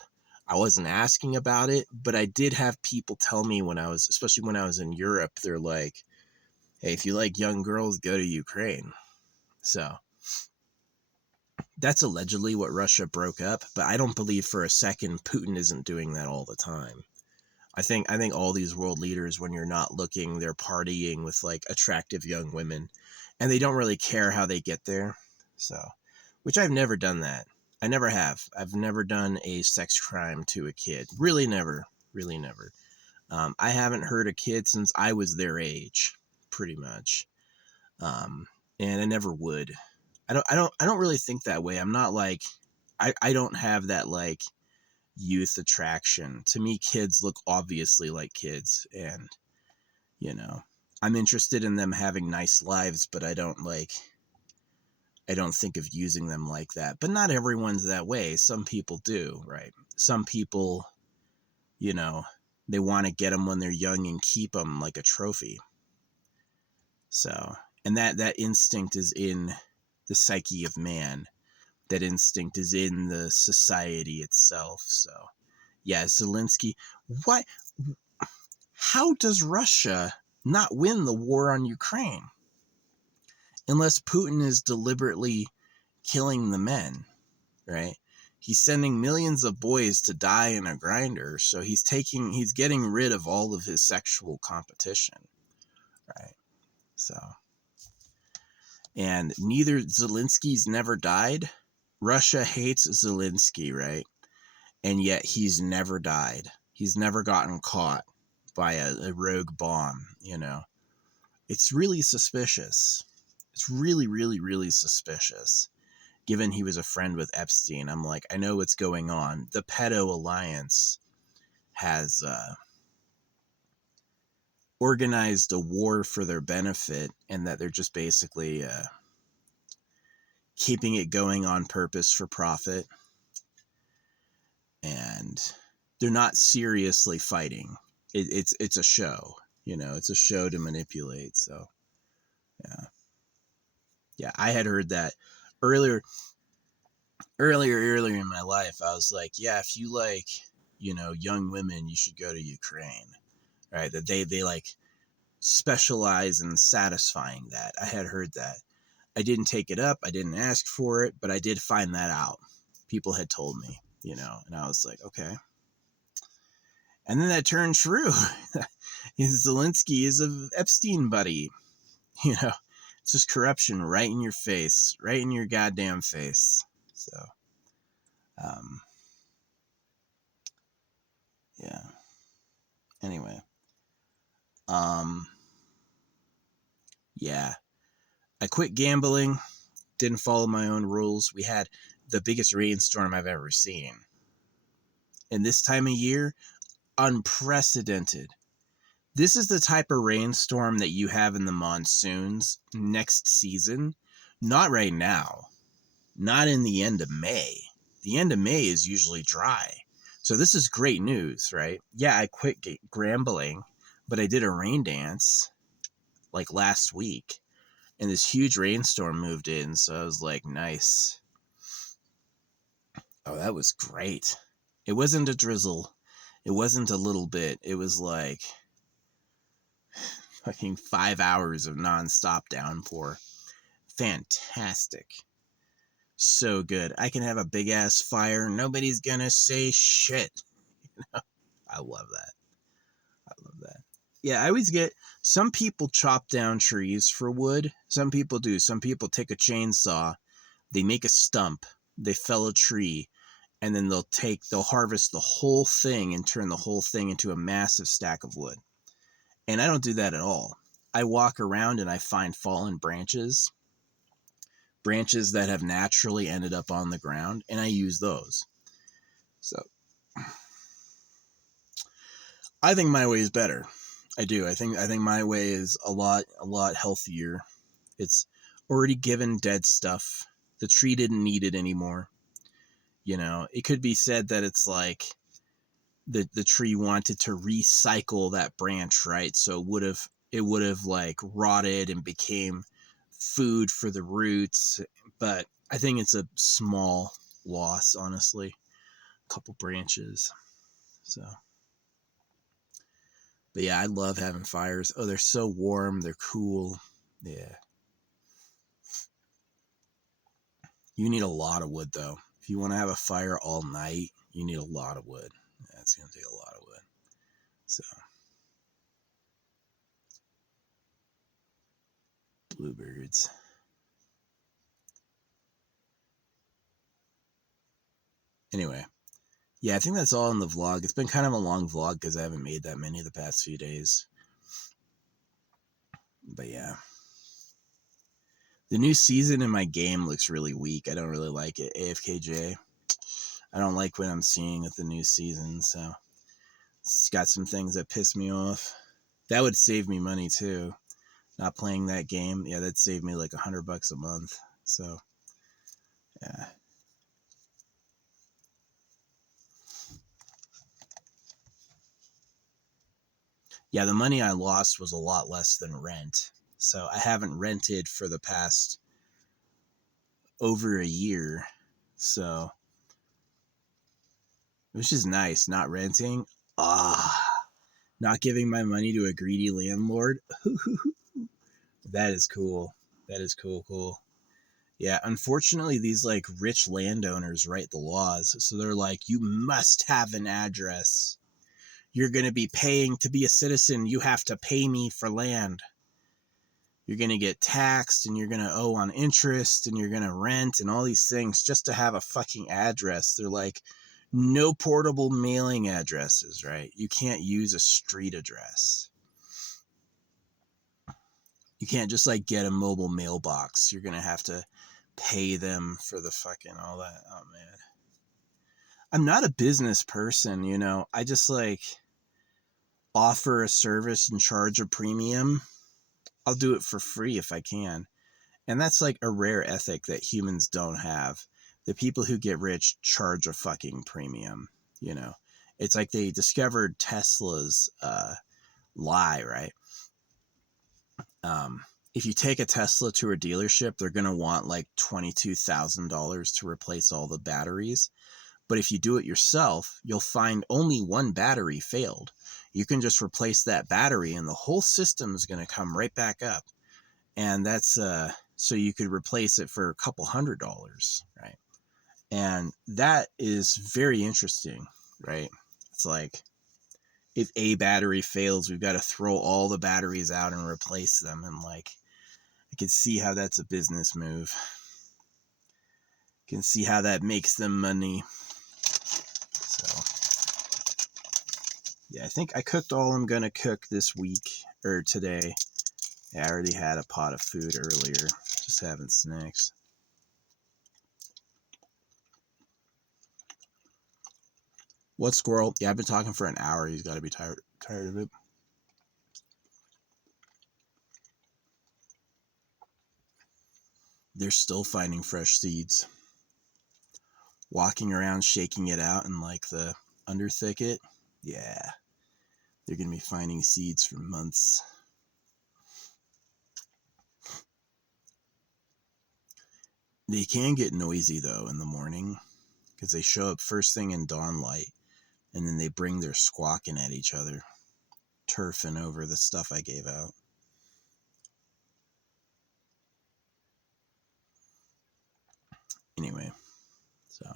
I wasn't asking about it, but I did have people tell me especially when I was in Europe, they're like, hey, if you like young girls, go to Ukraine. So that's allegedly what Russia broke up, but I don't believe for a second Putin isn't doing that all the time. I think all these world leaders, when you're not looking, they're partying with like attractive young women, and they don't really care how they get there. So, which I've never done that. I never have. I've never done a sex crime to a kid. Really never. Really never. I haven't hurt a kid since I was their age, pretty much. And I never would. I don't really think that way. I'm not like, I don't have that like youth attraction. To me, kids look obviously like kids, and you know, I'm interested in them having nice lives, but I don't think of using them like that. But not everyone's that way. Some people do, right? Some people, you know, they want to get them when they're young and keep them like a trophy. So, and that instinct is in the psyche of man. That instinct is in the society itself. So, yeah, Zelensky, what? How does Russia not win the war on Ukraine? Unless Putin is deliberately killing the men, right? he's sending millions of boys to die in a grinder. So he's getting rid of all of his sexual competition, right? So, and neither Zelensky's never died. Russia hates Zelensky, right? And yet he's never died. He's never gotten caught by a rogue bomb, you know. It's really suspicious. It's really, really, really suspicious. Given he was a friend with Epstein, I'm like, I know what's going on. The pedo alliance has organized a war for their benefit, and that they're just basically keeping it going on purpose for profit. And they're not seriously fighting. It's a show, you know, it's a show to manipulate. So, yeah, I had heard that earlier in my life. I was like, yeah, if you like, you know, young women, you should go to Ukraine, right? That they like specialize in satisfying that. I had heard that. I didn't take it up. I didn't ask for it, but I did find that out. People had told me, you know, and I was like, okay. And then that turned true. Zelensky is a Epstein buddy, you know. It's just corruption right in your face, right in your goddamn face. So, yeah. Anyway, yeah. I quit gambling, didn't follow my own rules. We had the biggest rainstorm I've ever seen. And this time of year, unprecedented. This is the type of rainstorm that you have in the monsoons next season. Not right now. Not in the end of May. The end of May is usually dry. So this is great news, right? Yeah, I quit gambling, but I did a rain dance like last week. And this huge rainstorm moved in. So I was like, nice. Oh, that was great. It wasn't a drizzle. It wasn't a little bit. It was like fucking 5 hours of nonstop downpour. Fantastic. So good. I can have a big ass fire. Nobody's gonna say shit. I love that. I love that. Yeah, I always get some people chop down trees for wood. Some people do. Some people take a chainsaw, they make a stump, they fell a tree, and then they'll harvest the whole thing and turn the whole thing into a massive stack of wood. And I don't do that at all. I walk around and I find fallen branches that have naturally ended up on the ground, and I use those. So I think my way is better. I do. I think my way is a lot healthier. It's already given dead stuff. The tree didn't need it anymore. You know, it could be said that it's like the tree wanted to recycle that branch, right? So it would have like rotted and became food for the roots. But I think it's a small loss, honestly. A couple branches. So, but yeah, I love having fires. Oh, they're so warm. They're cool. Yeah. You need a lot of wood, though. If you want to have a fire all night, you need a lot of wood. That's going to take a lot of wood. So, bluebirds. Anyway, yeah, I think that's all in the vlog. It's been kind of a long vlog because I haven't made that many the past few days. But yeah. The new season in my game looks really weak. I don't really like it. AFKJ. I don't like what I'm seeing with the new season, so it's got some things that piss me off. That would save me money too. Not playing that game, yeah, that'd save me like $100 a month. So, yeah. Yeah, the money I lost was a lot less than rent. So I haven't rented for the past over a year. So, which is nice, not renting. Not giving my money to a greedy landlord. That is cool. That is cool. Yeah, unfortunately, these like rich landowners write the laws. So they're like, you must have an address. You're going to be paying to be a citizen. You have to pay me for land. You're going to get taxed and you're going to owe on interest and you're going to rent and all these things just to have a fucking address. They're like, no portable mailing addresses, right? You can't use a street address. You can't just like get a mobile mailbox. You're going to have to pay them for the fucking all that. Oh man. I'm not a business person, you know. I just like offer a service and charge a premium. I'll do it for free if I can. And that's like a rare ethic that humans don't have. The people who get rich charge a fucking premium, you know. It's like they discovered Tesla's lie, right? If you take a Tesla to a dealership, they're going to want like $22,000 to replace all the batteries. But if you do it yourself, you'll find only one battery failed. You can just replace that battery and the whole system is going to come right back up. And that's so you could replace it for a couple $100, right? And that is very interesting, right? It's like if a battery fails, we've got to throw all the batteries out and replace them. And like, I can see how that's a business move. Can see how that makes them money. So, yeah, I think I cooked all I'm going to cook this week or today. Yeah, I already had a pot of food earlier. Just having snacks. What squirrel? Yeah, I've been talking for an hour. He's got to be tired of it. They're still finding fresh seeds. Walking around, shaking it out in like the under thicket. Yeah, they're going to be finding seeds for months. They can get noisy though in the morning because they show up first thing in dawn light and then they bring their squawking at each other, turfing over the stuff I gave out. Anyway, so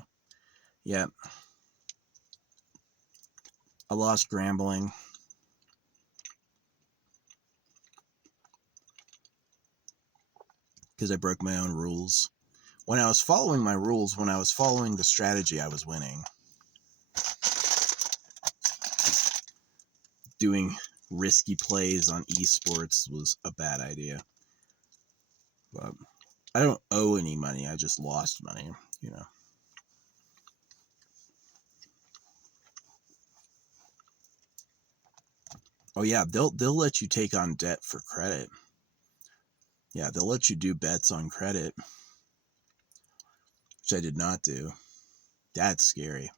yeah, I lost Grambling. Because I broke my own rules. When I was following my rules, when I was following the strategy, I was winning. Doing risky plays on esports was a bad idea. But I don't owe any money. I just lost money, you know. Oh yeah, they'll let you take on debt for credit. Yeah, they'll let you do bets on credit, which I did not do. That's scary.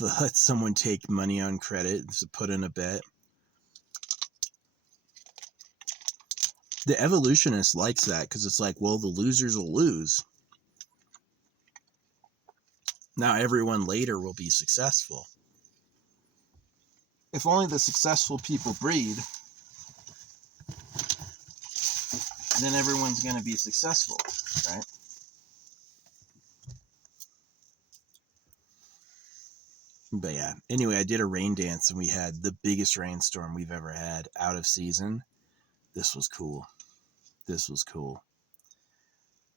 Let someone take money on credit to put in a bet. The evolutionist likes that because it's like, well, the losers will lose. Now everyone later will be successful. If only the successful people breed, then everyone's going to be successful, right? But yeah, anyway, I did a rain dance and we had the biggest rainstorm we've ever had out of season. This was cool. This was cool.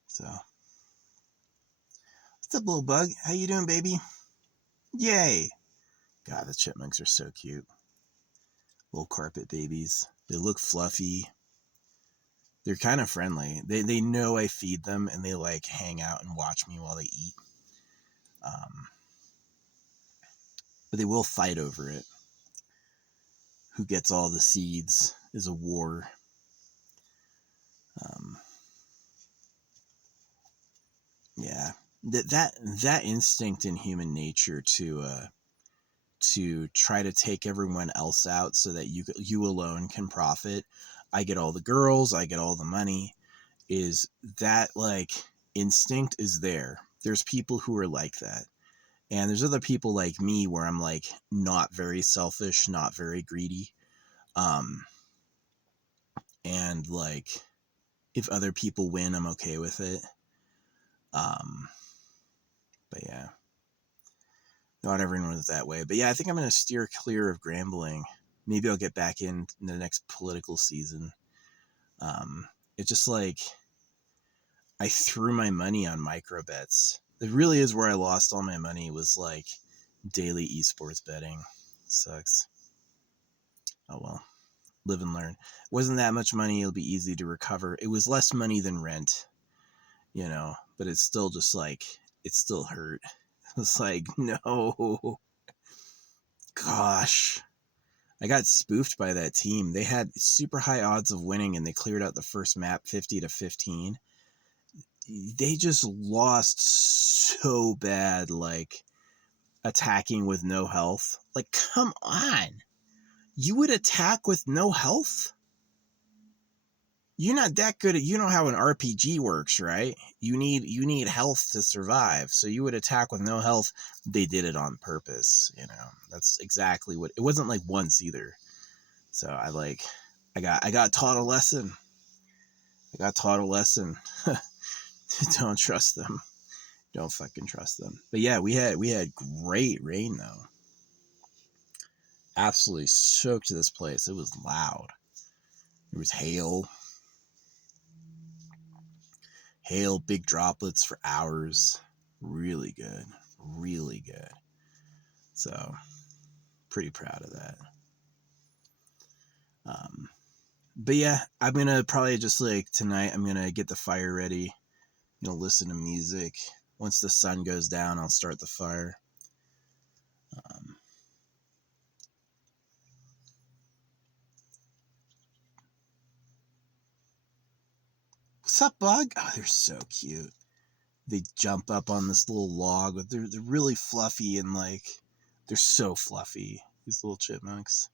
So, what's up, little bug? How you doing, baby? Yay! God, the chipmunks are so cute. Little carpet babies. They look fluffy. They're kind of friendly. They know I feed them and they like hang out and watch me while they eat. But they will fight over it. Who gets all the seeds is a war. Yeah, that instinct in human nature to try to take everyone else out so that you alone can profit. I get all the girls, I get all the money. Is that like instinct is there? There's people who are like that. And there's other people like me where I'm like not very selfish, not very greedy. And like if other people win, I'm okay with it. Um, but yeah, not everyone was that way. But yeah, I think I'm going to steer clear of gambling. Maybe I'll get back in the next political season. It's just like I threw my money on micro bets. It really is where I lost all my money, was like daily esports betting. Sucks. Oh well, live and learn. It wasn't that much money. It'll be easy to recover. It was less money than rent, but it's still just like, it still hurt. It's like, no, gosh. I got spoofed by that team. They had super high odds of winning and they cleared out the first map 50-15. They just lost so bad, like attacking with no health. Like, come on. You would attack with no health? You're not that good at, you know how an RPG works, right? You need health to survive. So you would attack with no health. They did it on purpose, That's exactly what, it wasn't like once either. So I got taught a lesson. Don't trust them. Don't fucking trust them. But yeah, we had great rain though. Absolutely soaked this place. It was loud. There was hail, big droplets for hours. Really good. Really good. So pretty proud of that. But yeah, I'm gonna probably just like tonight, I'm gonna get the fire ready, listen to music. Once the sun goes down, I'll start the fire. What's up, bug? Oh, they're so cute. They jump up on this little log. They're really fluffy and like, they're so fluffy. These little chipmunks.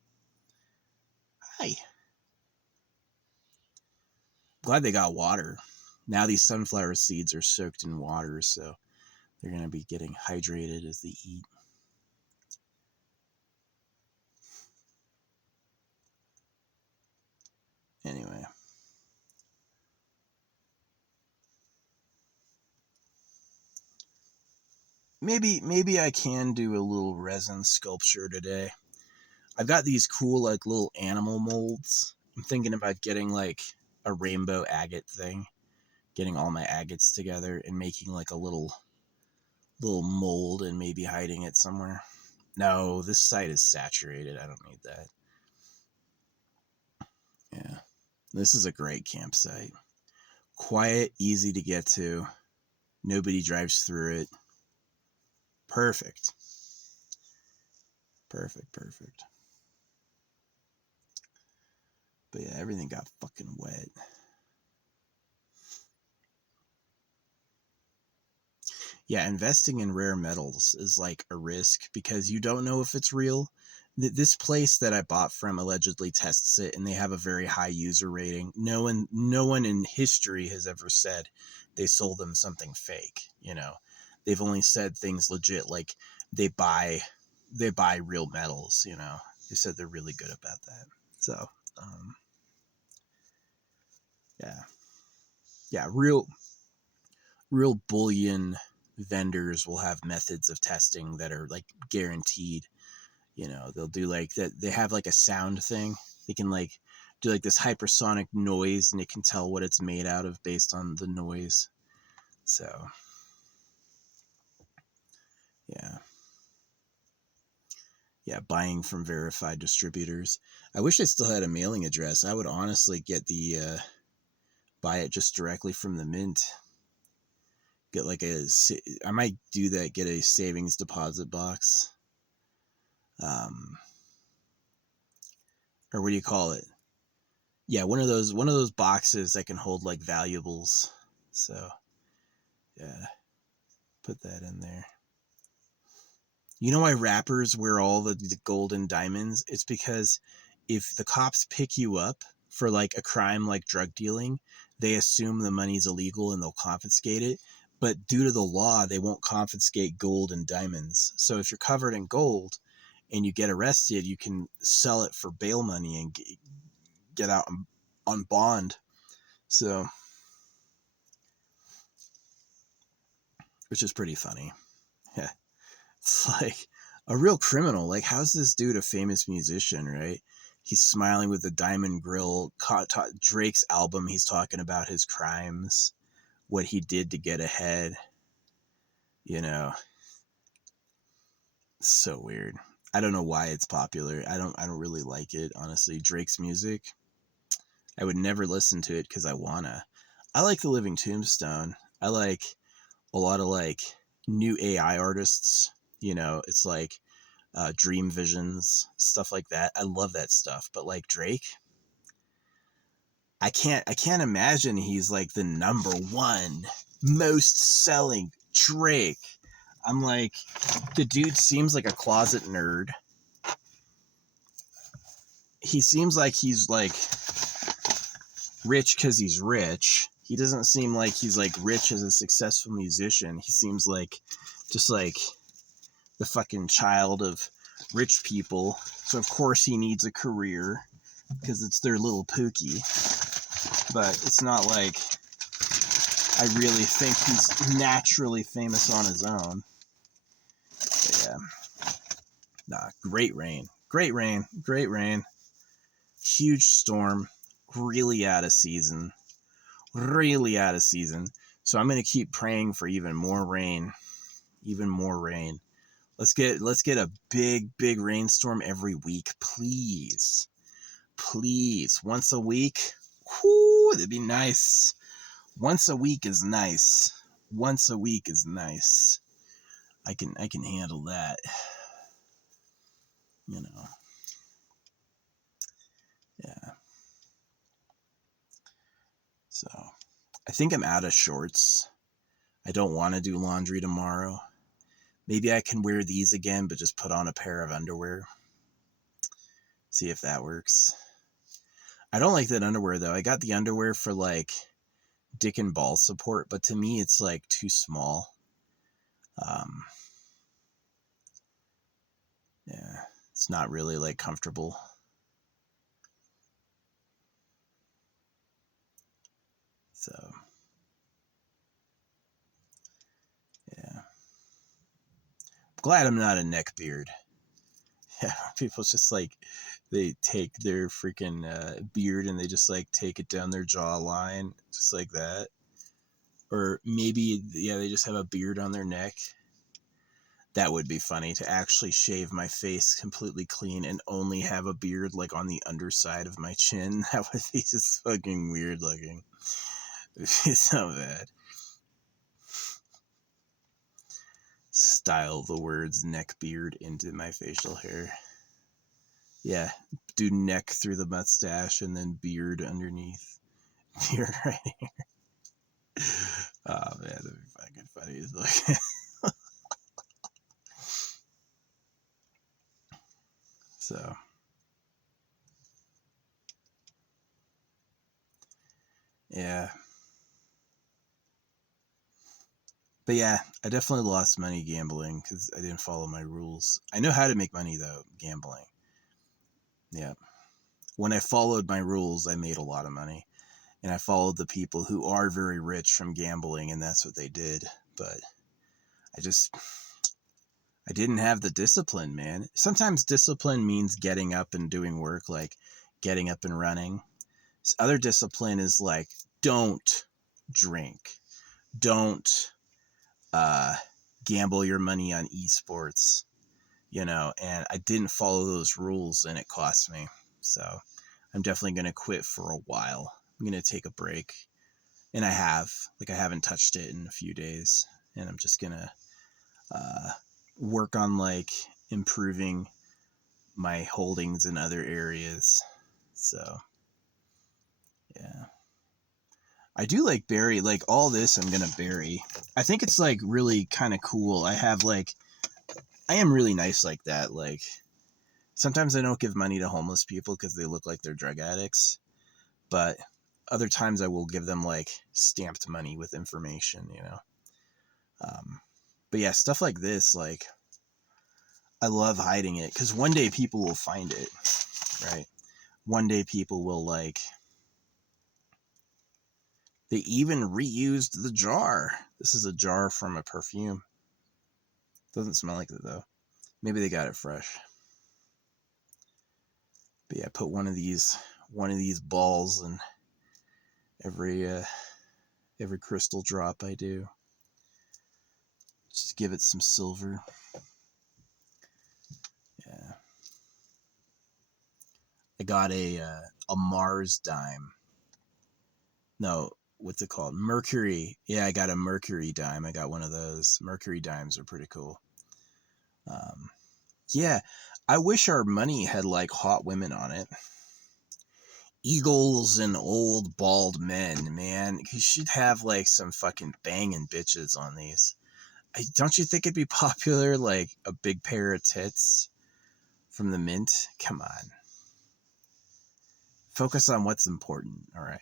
Hi. Glad they got water. Now these sunflower seeds are soaked in water, so they're going to be getting hydrated as they eat. Anyway. Maybe I can do a little resin sculpture today. I've got these cool like little animal molds. I'm thinking about getting like a rainbow agate thing, getting all my agates together and making like a little mold and maybe hiding it somewhere. No, this site is saturated. I don't need that. Yeah. This is a great campsite. Quiet, easy to get to. Nobody drives through it. Perfect. Perfect. But yeah, everything got fucking wet. Yeah, investing in rare metals is like a risk because you don't know if it's real. This place that I bought from allegedly tests it and they have a very high user rating. No one in history has ever said they sold them something fake, They've only said things legit, like they buy real metals, They said they're really good about that. So, yeah. Yeah, real bullion vendors will have methods of testing that are like guaranteed. They'll do like that. They have like a sound thing. They can like do like this hypersonic noise and it can tell what it's made out of based on the noise. So yeah. Yeah, buying from verified distributors. I wish I still had a mailing address. I would honestly get buy it just directly from the mint. Get like I might do that, get a savings deposit box. Or what do you call it? Yeah, one of those boxes that can hold like valuables. So, yeah, put that in there. You know why rappers wear all the gold and diamonds? It's because if the cops pick you up for like a crime like drug dealing, they assume the money's illegal and they'll confiscate it. But due to the law, they won't confiscate gold and diamonds. So if you're covered in gold and you get arrested, you can sell it for bail money and get out on bond. So which is pretty funny. Yeah. It's like a real criminal. Like, how's this dude a famous musician, right? He's smiling with a diamond grill. Drake's album, he's talking about his crimes, what he did to get ahead. You know, it's so weird. I don't know why it's popular. I don't really like it, honestly. Drake's music, I would never listen to it because I wanna. I like The Living Tombstone. I like a lot of like new AI artists. You know, it's like Dream Visions, stuff like that. I love that stuff. But like Drake, I can't imagine he's like the number one most selling Drake. I'm like, the dude seems like a closet nerd. He seems like he's like rich because he's rich. He doesn't seem like he's like rich as a successful musician. He seems like just like the fucking child of rich people. So of course he needs a career because it's their little Pookie. But it's not like I really think he's naturally famous on his own. But yeah. Nah, great rain. Great rain. Great rain. Huge storm. Really out of season. Really out of season. So I'm going to keep praying for even more rain. Even more rain. Let's get a big rainstorm every week, please. Please. Once a week. Whoo, that'd be nice. Once a week is nice. Once a week is nice. I can handle that. You know. Yeah. So, I think I'm out of shorts. I don't want to do laundry tomorrow. Maybe I can wear these again, but just put on a pair of underwear. See if that works. I don't like that underwear, though. I got the underwear for, like, dick and ball support, but to me, it's, like, too small. Yeah, it's not really, like, comfortable. So, yeah. Glad I'm not a neckbeard. Yeah, people just, like, they take their freaking beard and they just, like, take it down their jawline, just like that. Or maybe, yeah, they just have a beard on their neck. That would be funny, to actually shave my face completely clean and only have a beard like on the underside of my chin. That would be just fucking weird looking. It's so bad. Style the words neck beard into my facial hair. Yeah, do neck through the mustache and then beard underneath. Beard right here. Oh man, that'd be fucking funny as fuck. So, yeah. But yeah, I definitely lost money gambling because I didn't follow my rules. I know how to make money, though, gambling. Yeah. When I followed my rules, I made a lot of money. And I followed the people who are very rich from gambling, and that's what they did. But I didn't have the discipline, man. Sometimes discipline means getting up and doing work, like getting up and running. This other discipline is like, don't drink. Don't gamble your money on esports, you know, and I didn't follow those rules and it cost me. So I'm definitely going to quit for a while. I'm going to take a break, and I haven't touched it in a few days, and I'm just going to work on like improving my holdings in other areas. So yeah, I do like bury, like all this I'm going to bury. I think it's like really kind of cool. I am really nice like that. Like sometimes I don't give money to homeless people because they look like they're drug addicts, but other times I will give them like stamped money with information, you know? But yeah, stuff like this, like I love hiding it because one day people will find it, right? One day people will They even reused the jar. This is a jar from a perfume. Doesn't smell like it though. Maybe they got it fresh. But yeah, put one of these balls in every crystal drop I do. Just give it some silver. Yeah. I got a Mars dime. No, what's it called? Mercury. Yeah, I got a Mercury dime. I got one of those. Mercury dimes are pretty cool. Yeah, I wish our money had like hot women on it. Eagles and old bald men, man. You should have like some fucking banging bitches on these. Don't you think it'd be popular, like a big pair of tits from the mint? Come on. Focus on what's important, all right?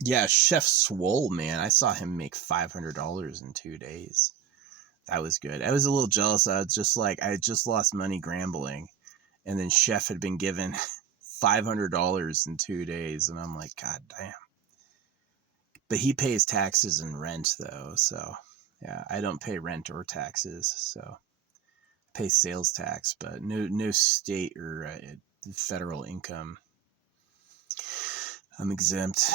Yeah, Chef Swole, man. I saw him make $500 in 2 days. That was good. I was a little jealous. I was just like, I had just lost money gambling, and then Chef had been given $500 in 2 days, and I'm like, God damn. But he pays taxes and rent though, so yeah, I don't pay rent or taxes, so I pay sales tax, but no state or federal income. I'm exempt,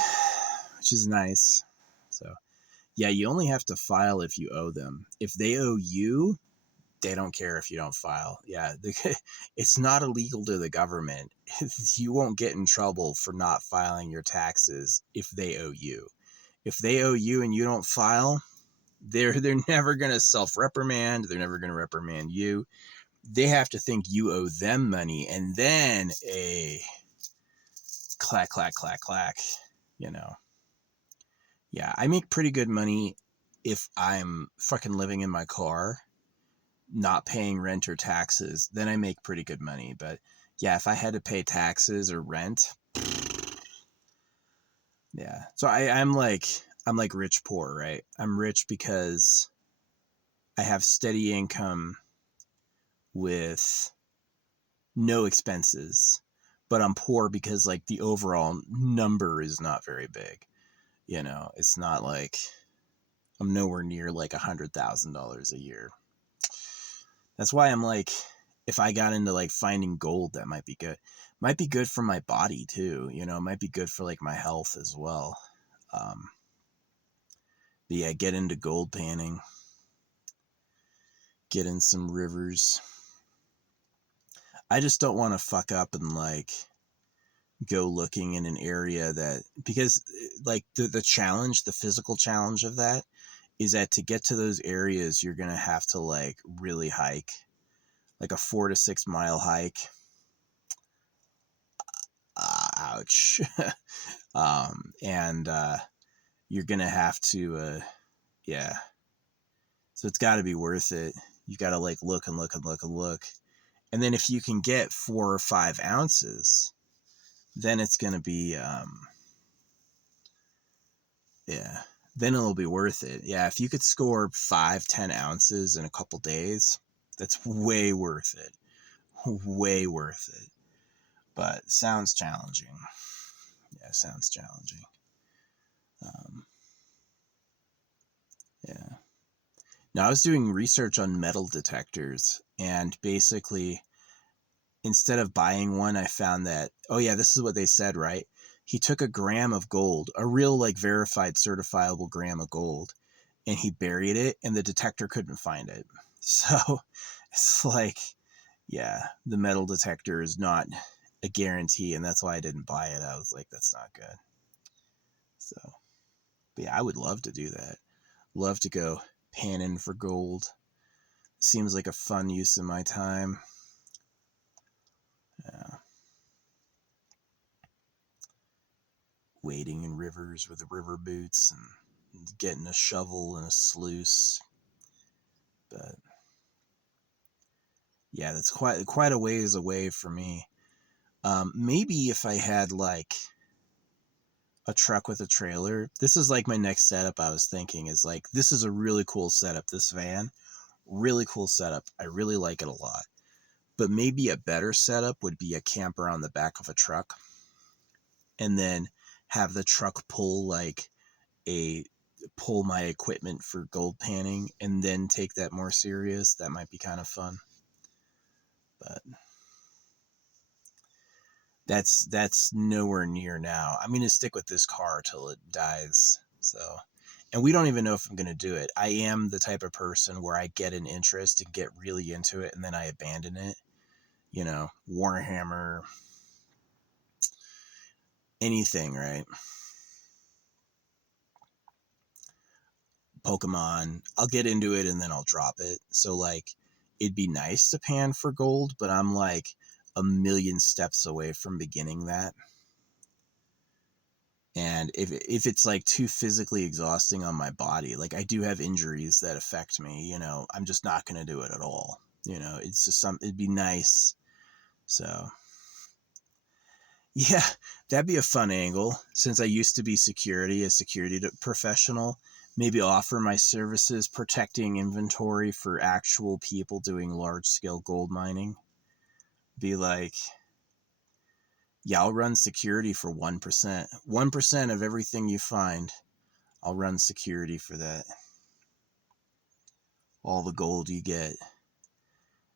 which is nice. So yeah, you only have to file if you owe them. If they owe you, they don't care if you don't file. Yeah, it's not illegal to the government. You won't get in trouble for not filing your taxes if they owe you. If they owe you and you don't file, they're never going to self-reprimand. They're never going to reprimand you. They have to think you owe them money, and then clack, clack, clack, clack, you know. Yeah, I make pretty good money if I'm fucking living in my car, not paying rent or taxes. Then I make pretty good money. But yeah, if I had to pay taxes or rent, yeah. So I'm like rich poor, right? I'm rich because I have steady income with no expenses, but I'm poor because like the overall number is not very big. You know, it's not like I'm nowhere near like $100,000 a year. That's why I'm like, if I got into like finding gold, that might be good. Might be good for my body too. You know, it might be good for like my health as well. But yeah, get into gold panning. Get in some rivers. I just don't want to fuck up and like go looking in an area that, because like the challenge, the physical challenge of that is that to get to those areas, you're going to have to like really hike, like a 4 to 6 mile hike. Ouch. And you're going to have to, yeah. So it's got to be worth it. You got to like look and look and look and look. And then if you can get 4 or 5 ounces, then it's going to be, yeah, then it'll be worth it. Yeah, if you could score 5-10 ounces in a couple days, that's way worth it. Way worth it. But sounds challenging. Yeah, sounds challenging. Yeah. Now, I was doing research on metal detectors, and basically, instead of buying one, I found that, oh yeah, this is what they said, right? He took a gram of gold, a real like verified certifiable gram of gold, and he buried it, and the detector couldn't find it. So it's like, yeah, the metal detector is not a guarantee, and that's why I didn't buy it. I was like, that's not good. So, but yeah, I would love to do that. Love to go panning for gold. Seems like a fun use of my time. Yeah. Wading in rivers with the river boots and getting a shovel and a sluice. But yeah, that's quite a ways away for me. Maybe if I had like a truck with a trailer, this is like my next setup. I was thinking is like, this is a really cool setup. This van, really cool setup. I really like it a lot. But maybe a better setup would be a camper on the back of a truck. And then have the truck pull my equipment for gold panning and then take that more serious. That might be kind of fun. But that's nowhere near now. I'm going to stick with this car till it dies. So, and we don't even know if I'm going to do it. I am the type of person where I get an interest and get really into it and then I abandon it. You know, Warhammer, anything, right? Pokemon, I'll get into it and then I'll drop it. So like, it'd be nice to pan for gold, but I'm like a million steps away from beginning that. And if it's like too physically exhausting on my body, like I do have injuries that affect me, you know, I'm just not going to do it at all. You know, it's just it'd be nice. So yeah, that'd be a fun angle. Since I used to be a security professional, maybe offer my services protecting inventory for actual people doing large scale gold mining. Be like, yeah, I'll run security for 1%. 1% of everything you find, I'll run security for that. All the gold you get.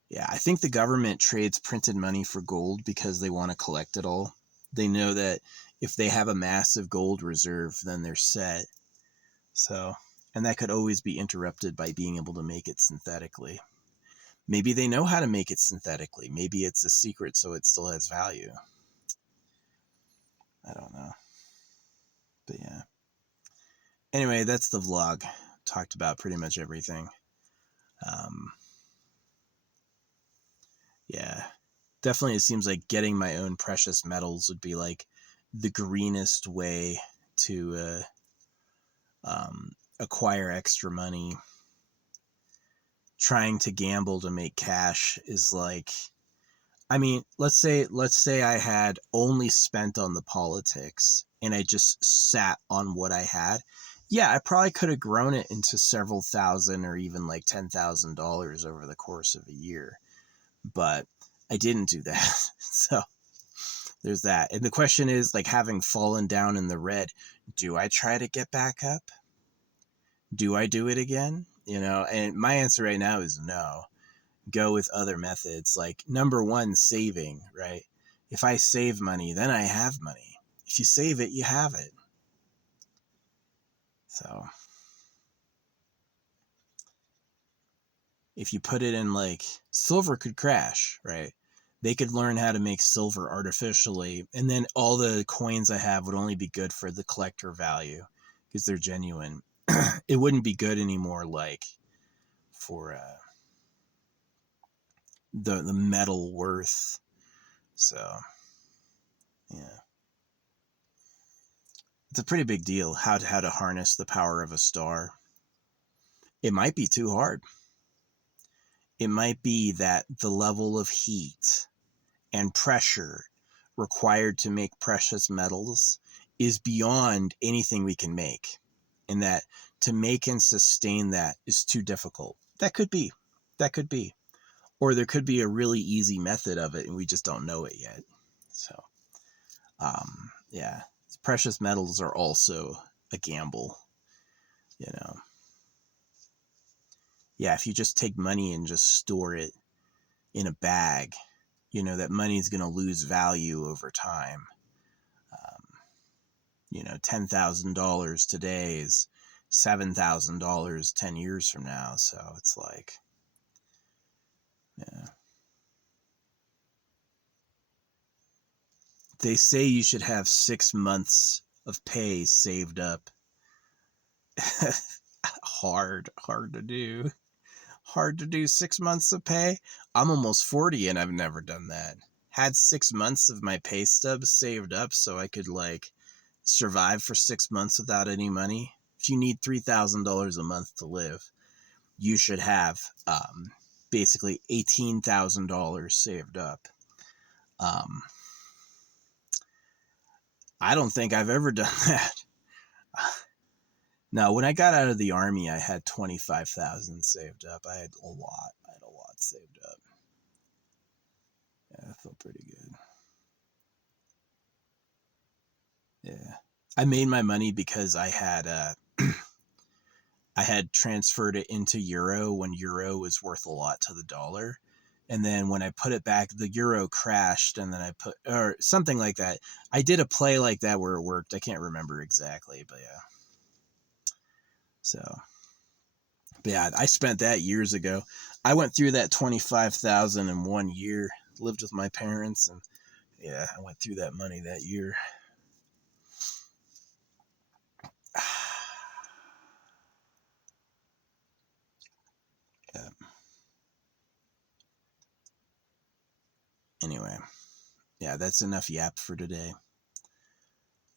Yeah, I think the government trades printed money for gold because they want to collect it all. They know that if they have a massive gold reserve, then they're set. So, and that could always be interrupted by being able to make it synthetically. Maybe they know how to make it synthetically. Maybe it's a secret so it still has value. I don't know. But yeah. Anyway, that's the vlog. Talked about pretty much everything. Yeah. Definitely it seems like getting my own precious metals would be like the greenest way to acquire extra money. Trying to gamble to make cash is like, I mean, let's say I had only spent on the politics and I just sat on what I had. Yeah, I probably could have grown it into several thousand or even like $10,000 over the course of a year. But I didn't do that. So there's that. And the question is, like, having fallen down in the red, do I try to get back up? Do I do it again? You know, and my answer right now is no. Go with other methods. Like, number one, saving, right? If I save money, then I have money. If you save it, you have it. So if you put it in, like, silver could crash, right? They could learn how to make silver artificially, and then all the coins I have would only be good for the collector value because they're genuine. It wouldn't be good anymore, like, for the metal worth. So yeah, it's a pretty big deal how to harness the power of a star. It might be too hard. It might be that the level of heat and pressure required to make precious metals is beyond anything we can make, and that to make and sustain that is too difficult. That could be. Or there could be a really easy method of it and we just don't know it yet. So yeah, precious metals are also a gamble, you know. Yeah, if you just take money and just store it in a bag, you know, that money is going to lose value over time. You know, $10,000 today is $7,000 10 years from now. So it's like, yeah. They say you should have 6 months of pay saved up. hard to do. Hard to do 6 months of pay. I'm almost 40 and I've never done that. Had 6 months of my pay stubs saved up so I could like survive for 6 months without any money. If you need $3,000 a month to live, you should have basically $18,000 saved up. I don't think I've ever done that. No, when I got out of the army, I had 25,000 saved up. I had a lot saved up. Yeah, that felt pretty good. Yeah. I made my money because I had transferred it into euro when euro was worth a lot to the dollar. And then when I put it back, the euro crashed, and then or something like that. I did a play like that where it worked. I can't remember exactly, but yeah. So, but yeah, I spent that years ago. I went through that 25,000 in 1 year, lived with my parents, and yeah, I went through that money that year. Yeah. Anyway, yeah, that's enough yap for today.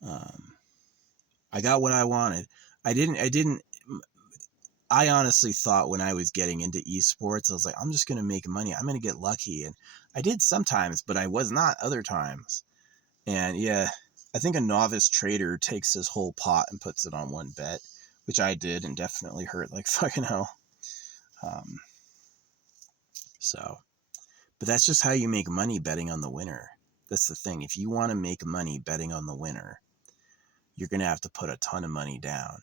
Um, I got what I wanted. I honestly thought when I was getting into esports, I was like, I'm just going to make money. I'm going to get lucky. And I did sometimes, but I was not other times. And yeah, I think a novice trader takes his whole pot and puts it on one bet, which I did and definitely hurt like fucking hell. Um, so, but that's just how you make money betting on the winner. That's the thing. If you want to make money betting on the winner, you're going to have to put a ton of money down.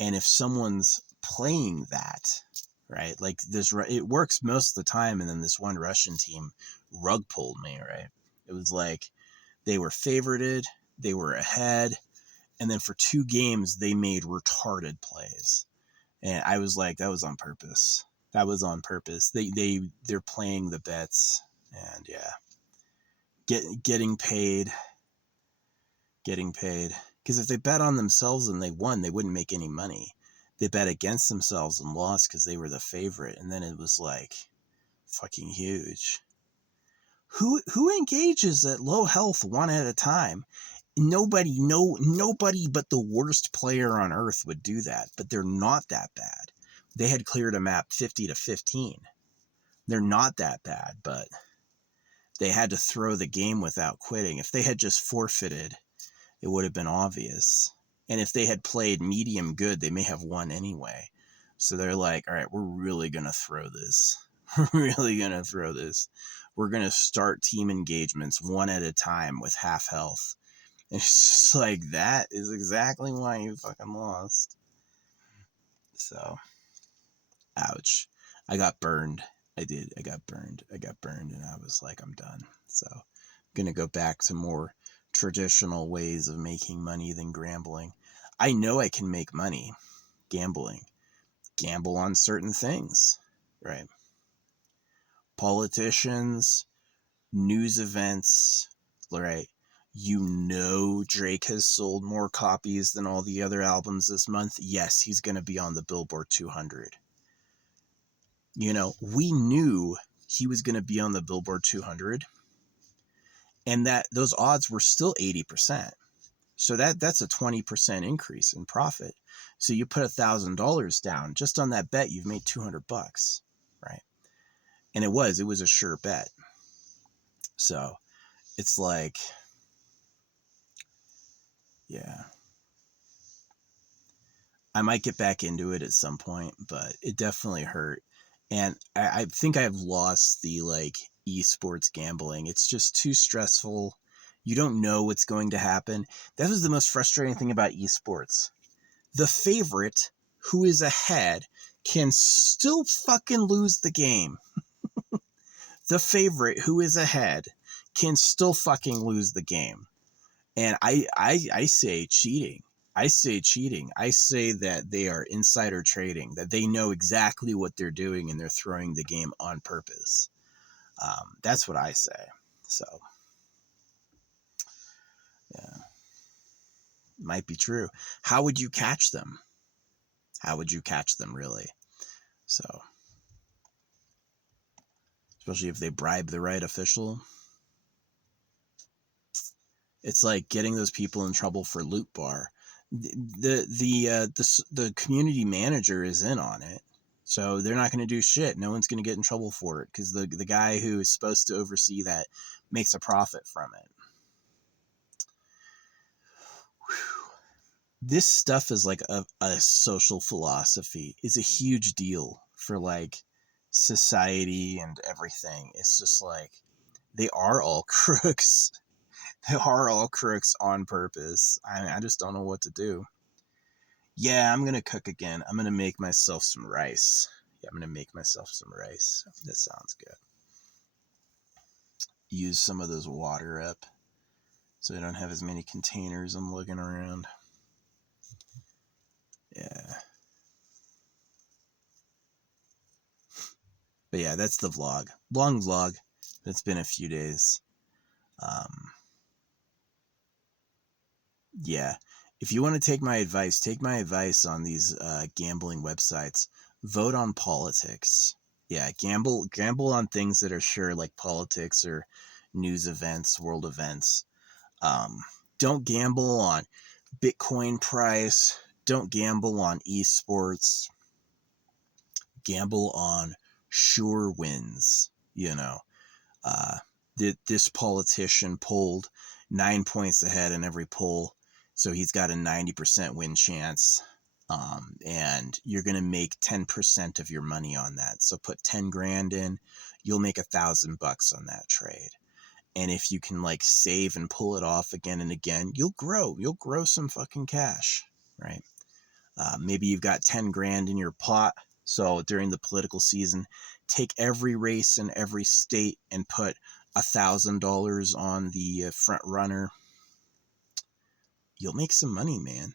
And if someone's playing that, right, like this, it works most of the time. And then this one Russian team rug pulled me, right? It was like they were favorited, they were ahead, and then for 2 games they made retarded plays. And I was like, that was on purpose. That was on purpose. They're playing the bets, and yeah, getting paid. Because if they bet on themselves and they won, they wouldn't make any money. They bet against themselves and lost because they were the favorite, and then it was like fucking huge. Who engages at low health one at a time? Nobody but the worst player on earth would do that, but they're not that bad. They had cleared a map 50 to 15. They're not that bad, but they had to throw the game without quitting. If they had just forfeited, it would have been obvious. And if they had played medium good, they may have won anyway. So they're like, all right, we're really going to throw this. We're really going to throw this. We're going to start team engagements one at a time with half health. And it's just like, that is exactly why you fucking lost. So, ouch. I got burned. I did. I got burned, and I was like, I'm done. So, I'm going to go back to more traditional ways of making money than gambling. I know I can make money gambling. Gamble on certain things, right? Politicians, news events, right? You know Drake has sold more copies than all the other albums this month. Yes, he's going to be on the Billboard 200. You know, we knew he was going to be on the Billboard 200, and that those odds were still 80%. So that's a 20% increase in profit. So you put $1,000 down just on that bet, you've made $200, right? And it was a sure bet. So it's like, yeah, I might get back into it at some point, but it definitely hurt. And I think I've lost the like esports gambling. It's just too stressful. You don't know what's going to happen. That was the most frustrating thing about esports. The favorite who is ahead can still fucking lose the game. The favorite who is ahead can still fucking lose the game. And I say cheating. I say cheating. I say that they are insider trading, that they know exactly what they're doing and they're throwing the game on purpose. That's what I say. So, yeah, might be true. How would you catch them? How would you catch them, really? So, especially if they bribe the right official. It's like getting those people in trouble for loot bar. The community manager is in on it, so they're not going to do shit. No one's going to get in trouble for it because the guy who is supposed to oversee that makes a profit from it. Whew. This stuff is like a social philosophy. Is a huge deal for like society and everything. It's just like they are all crooks. They are all crooks on purpose. I just don't know what to do. Yeah, I'm gonna cook again. I'm gonna make myself some rice. Yeah, I'm gonna make myself some rice. That sounds good. Use some of those water up so I don't have as many containers I'm lugging around. Yeah. But yeah, that's the vlog. Long vlog. It's been a few days. Yeah. If you want to take my advice on these gambling websites. Vote on politics. Yeah, gamble on things that are sure, like politics or news events, world events. Um, don't gamble on Bitcoin price. Don't gamble on esports. Gamble on sure wins. Uh, this politician polled 9 points ahead in every poll, so he's got a 90% win chance. And you're going to make 10% of your money on that. So put 10 grand in, you'll make $1,000 on that trade. And if you can like save and pull it off again and again, you'll grow some fucking cash, right? Maybe you've got 10 grand in your pot. So during the political season, take every race in every state and put $1,000 on the front runner. You'll make some money, man.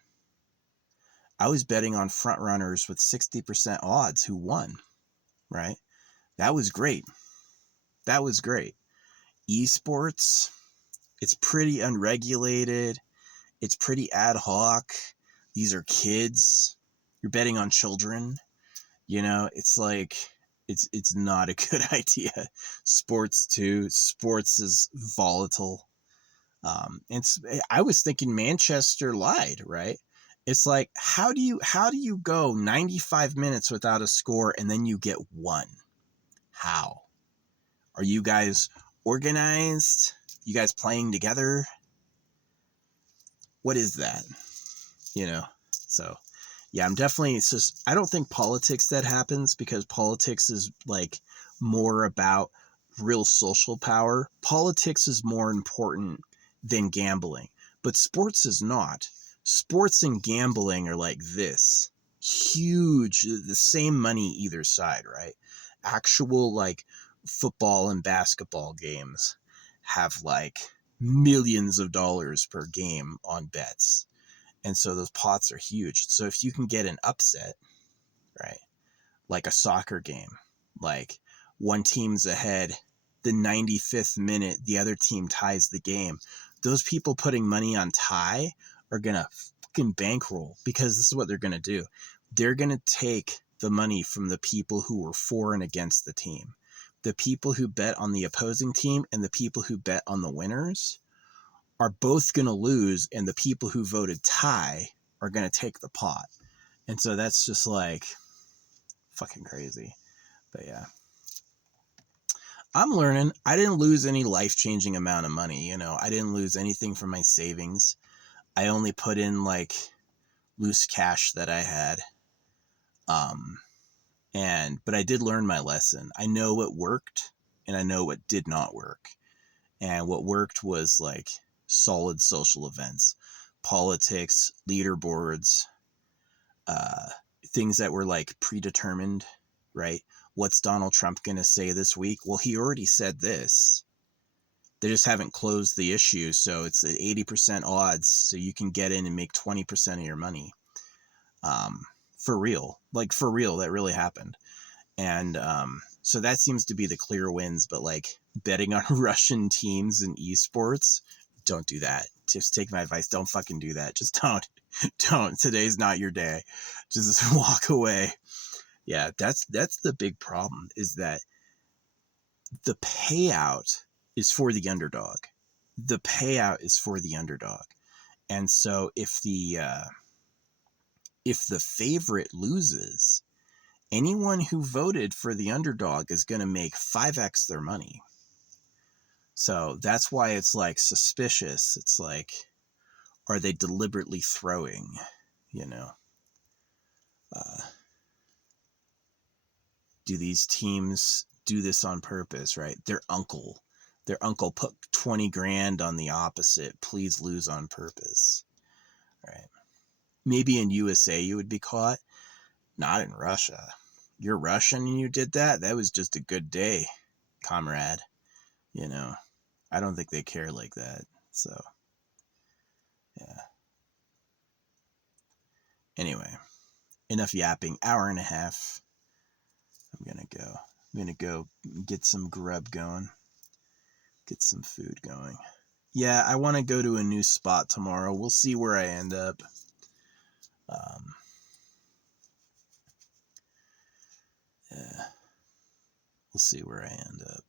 I was betting on front runners with 60% odds who won, right? That was great. That was great. Esports, it's pretty unregulated. It's pretty ad hoc. These are kids. You're betting on children. It's like it's not a good idea. Sports too. Sports is volatile. I was thinking Manchester lied, right? It's like how do you go 95 minutes without a score and then you get one? How? Are you guys organized? You guys playing together? What is that? So yeah, I'm definitely, it's just, I don't think politics that happens because politics is like more about real social power. Politics is more important than gambling, but sports is not. Sports and gambling are like this huge, the same money either side, right? Actual like football and basketball games have like millions of dollars per game on bets. And so those pots are huge. So if you can get an upset, right, like a soccer game, like one team's ahead, the 95th minute, the other team ties the game. Those people putting money on tie are going to fucking bankroll because this is what they're going to do. They're going to take the money from the people who were for and against the team. The people who bet on the opposing team and the people who bet on the winners are both going to lose, and the people who voted tie are going to take the pot. And so that's just like fucking crazy. But yeah, I'm learning. I didn't lose any life-changing amount of money. I didn't lose anything from my savings. I only put in like loose cash that I had. But I did learn my lesson. I know what worked and I know what did not work. And what worked was like solid social events, politics, leaderboards, uh, things that were like predetermined, right? What's Donald Trump going to say this week? Well, he already said this. They just haven't closed the issue. So it's at 80% odds. So you can get in and make 20% of your money. For real. Like for real, that really happened. And so that seems to be the clear wins. But like betting on Russian teams in esports, don't do that. Just take my advice. Don't fucking do that. Just don't. Today's not your day. Just walk away. Yeah, that's the big problem, is that the payout is for the underdog. The payout is for the underdog. And so if the favorite loses, anyone who voted for the underdog is going to make 5x their money. So that's why it's like suspicious. It's like, are they deliberately throwing, do these teams do this on purpose, right? Their uncle Their uncle put 20 grand on the opposite. Please lose on purpose. Right. Maybe in USA you would be caught. Not in Russia. You're Russian and you did that? That was just a good day, comrade. You know, I don't think they care like that. So, yeah. Anyway, enough yapping. Hour and a half. I'm gonna go get some grub going. Get some food going. Yeah, I want to go to a new spot tomorrow. We'll see where I end up. Yeah, we'll see where I end up.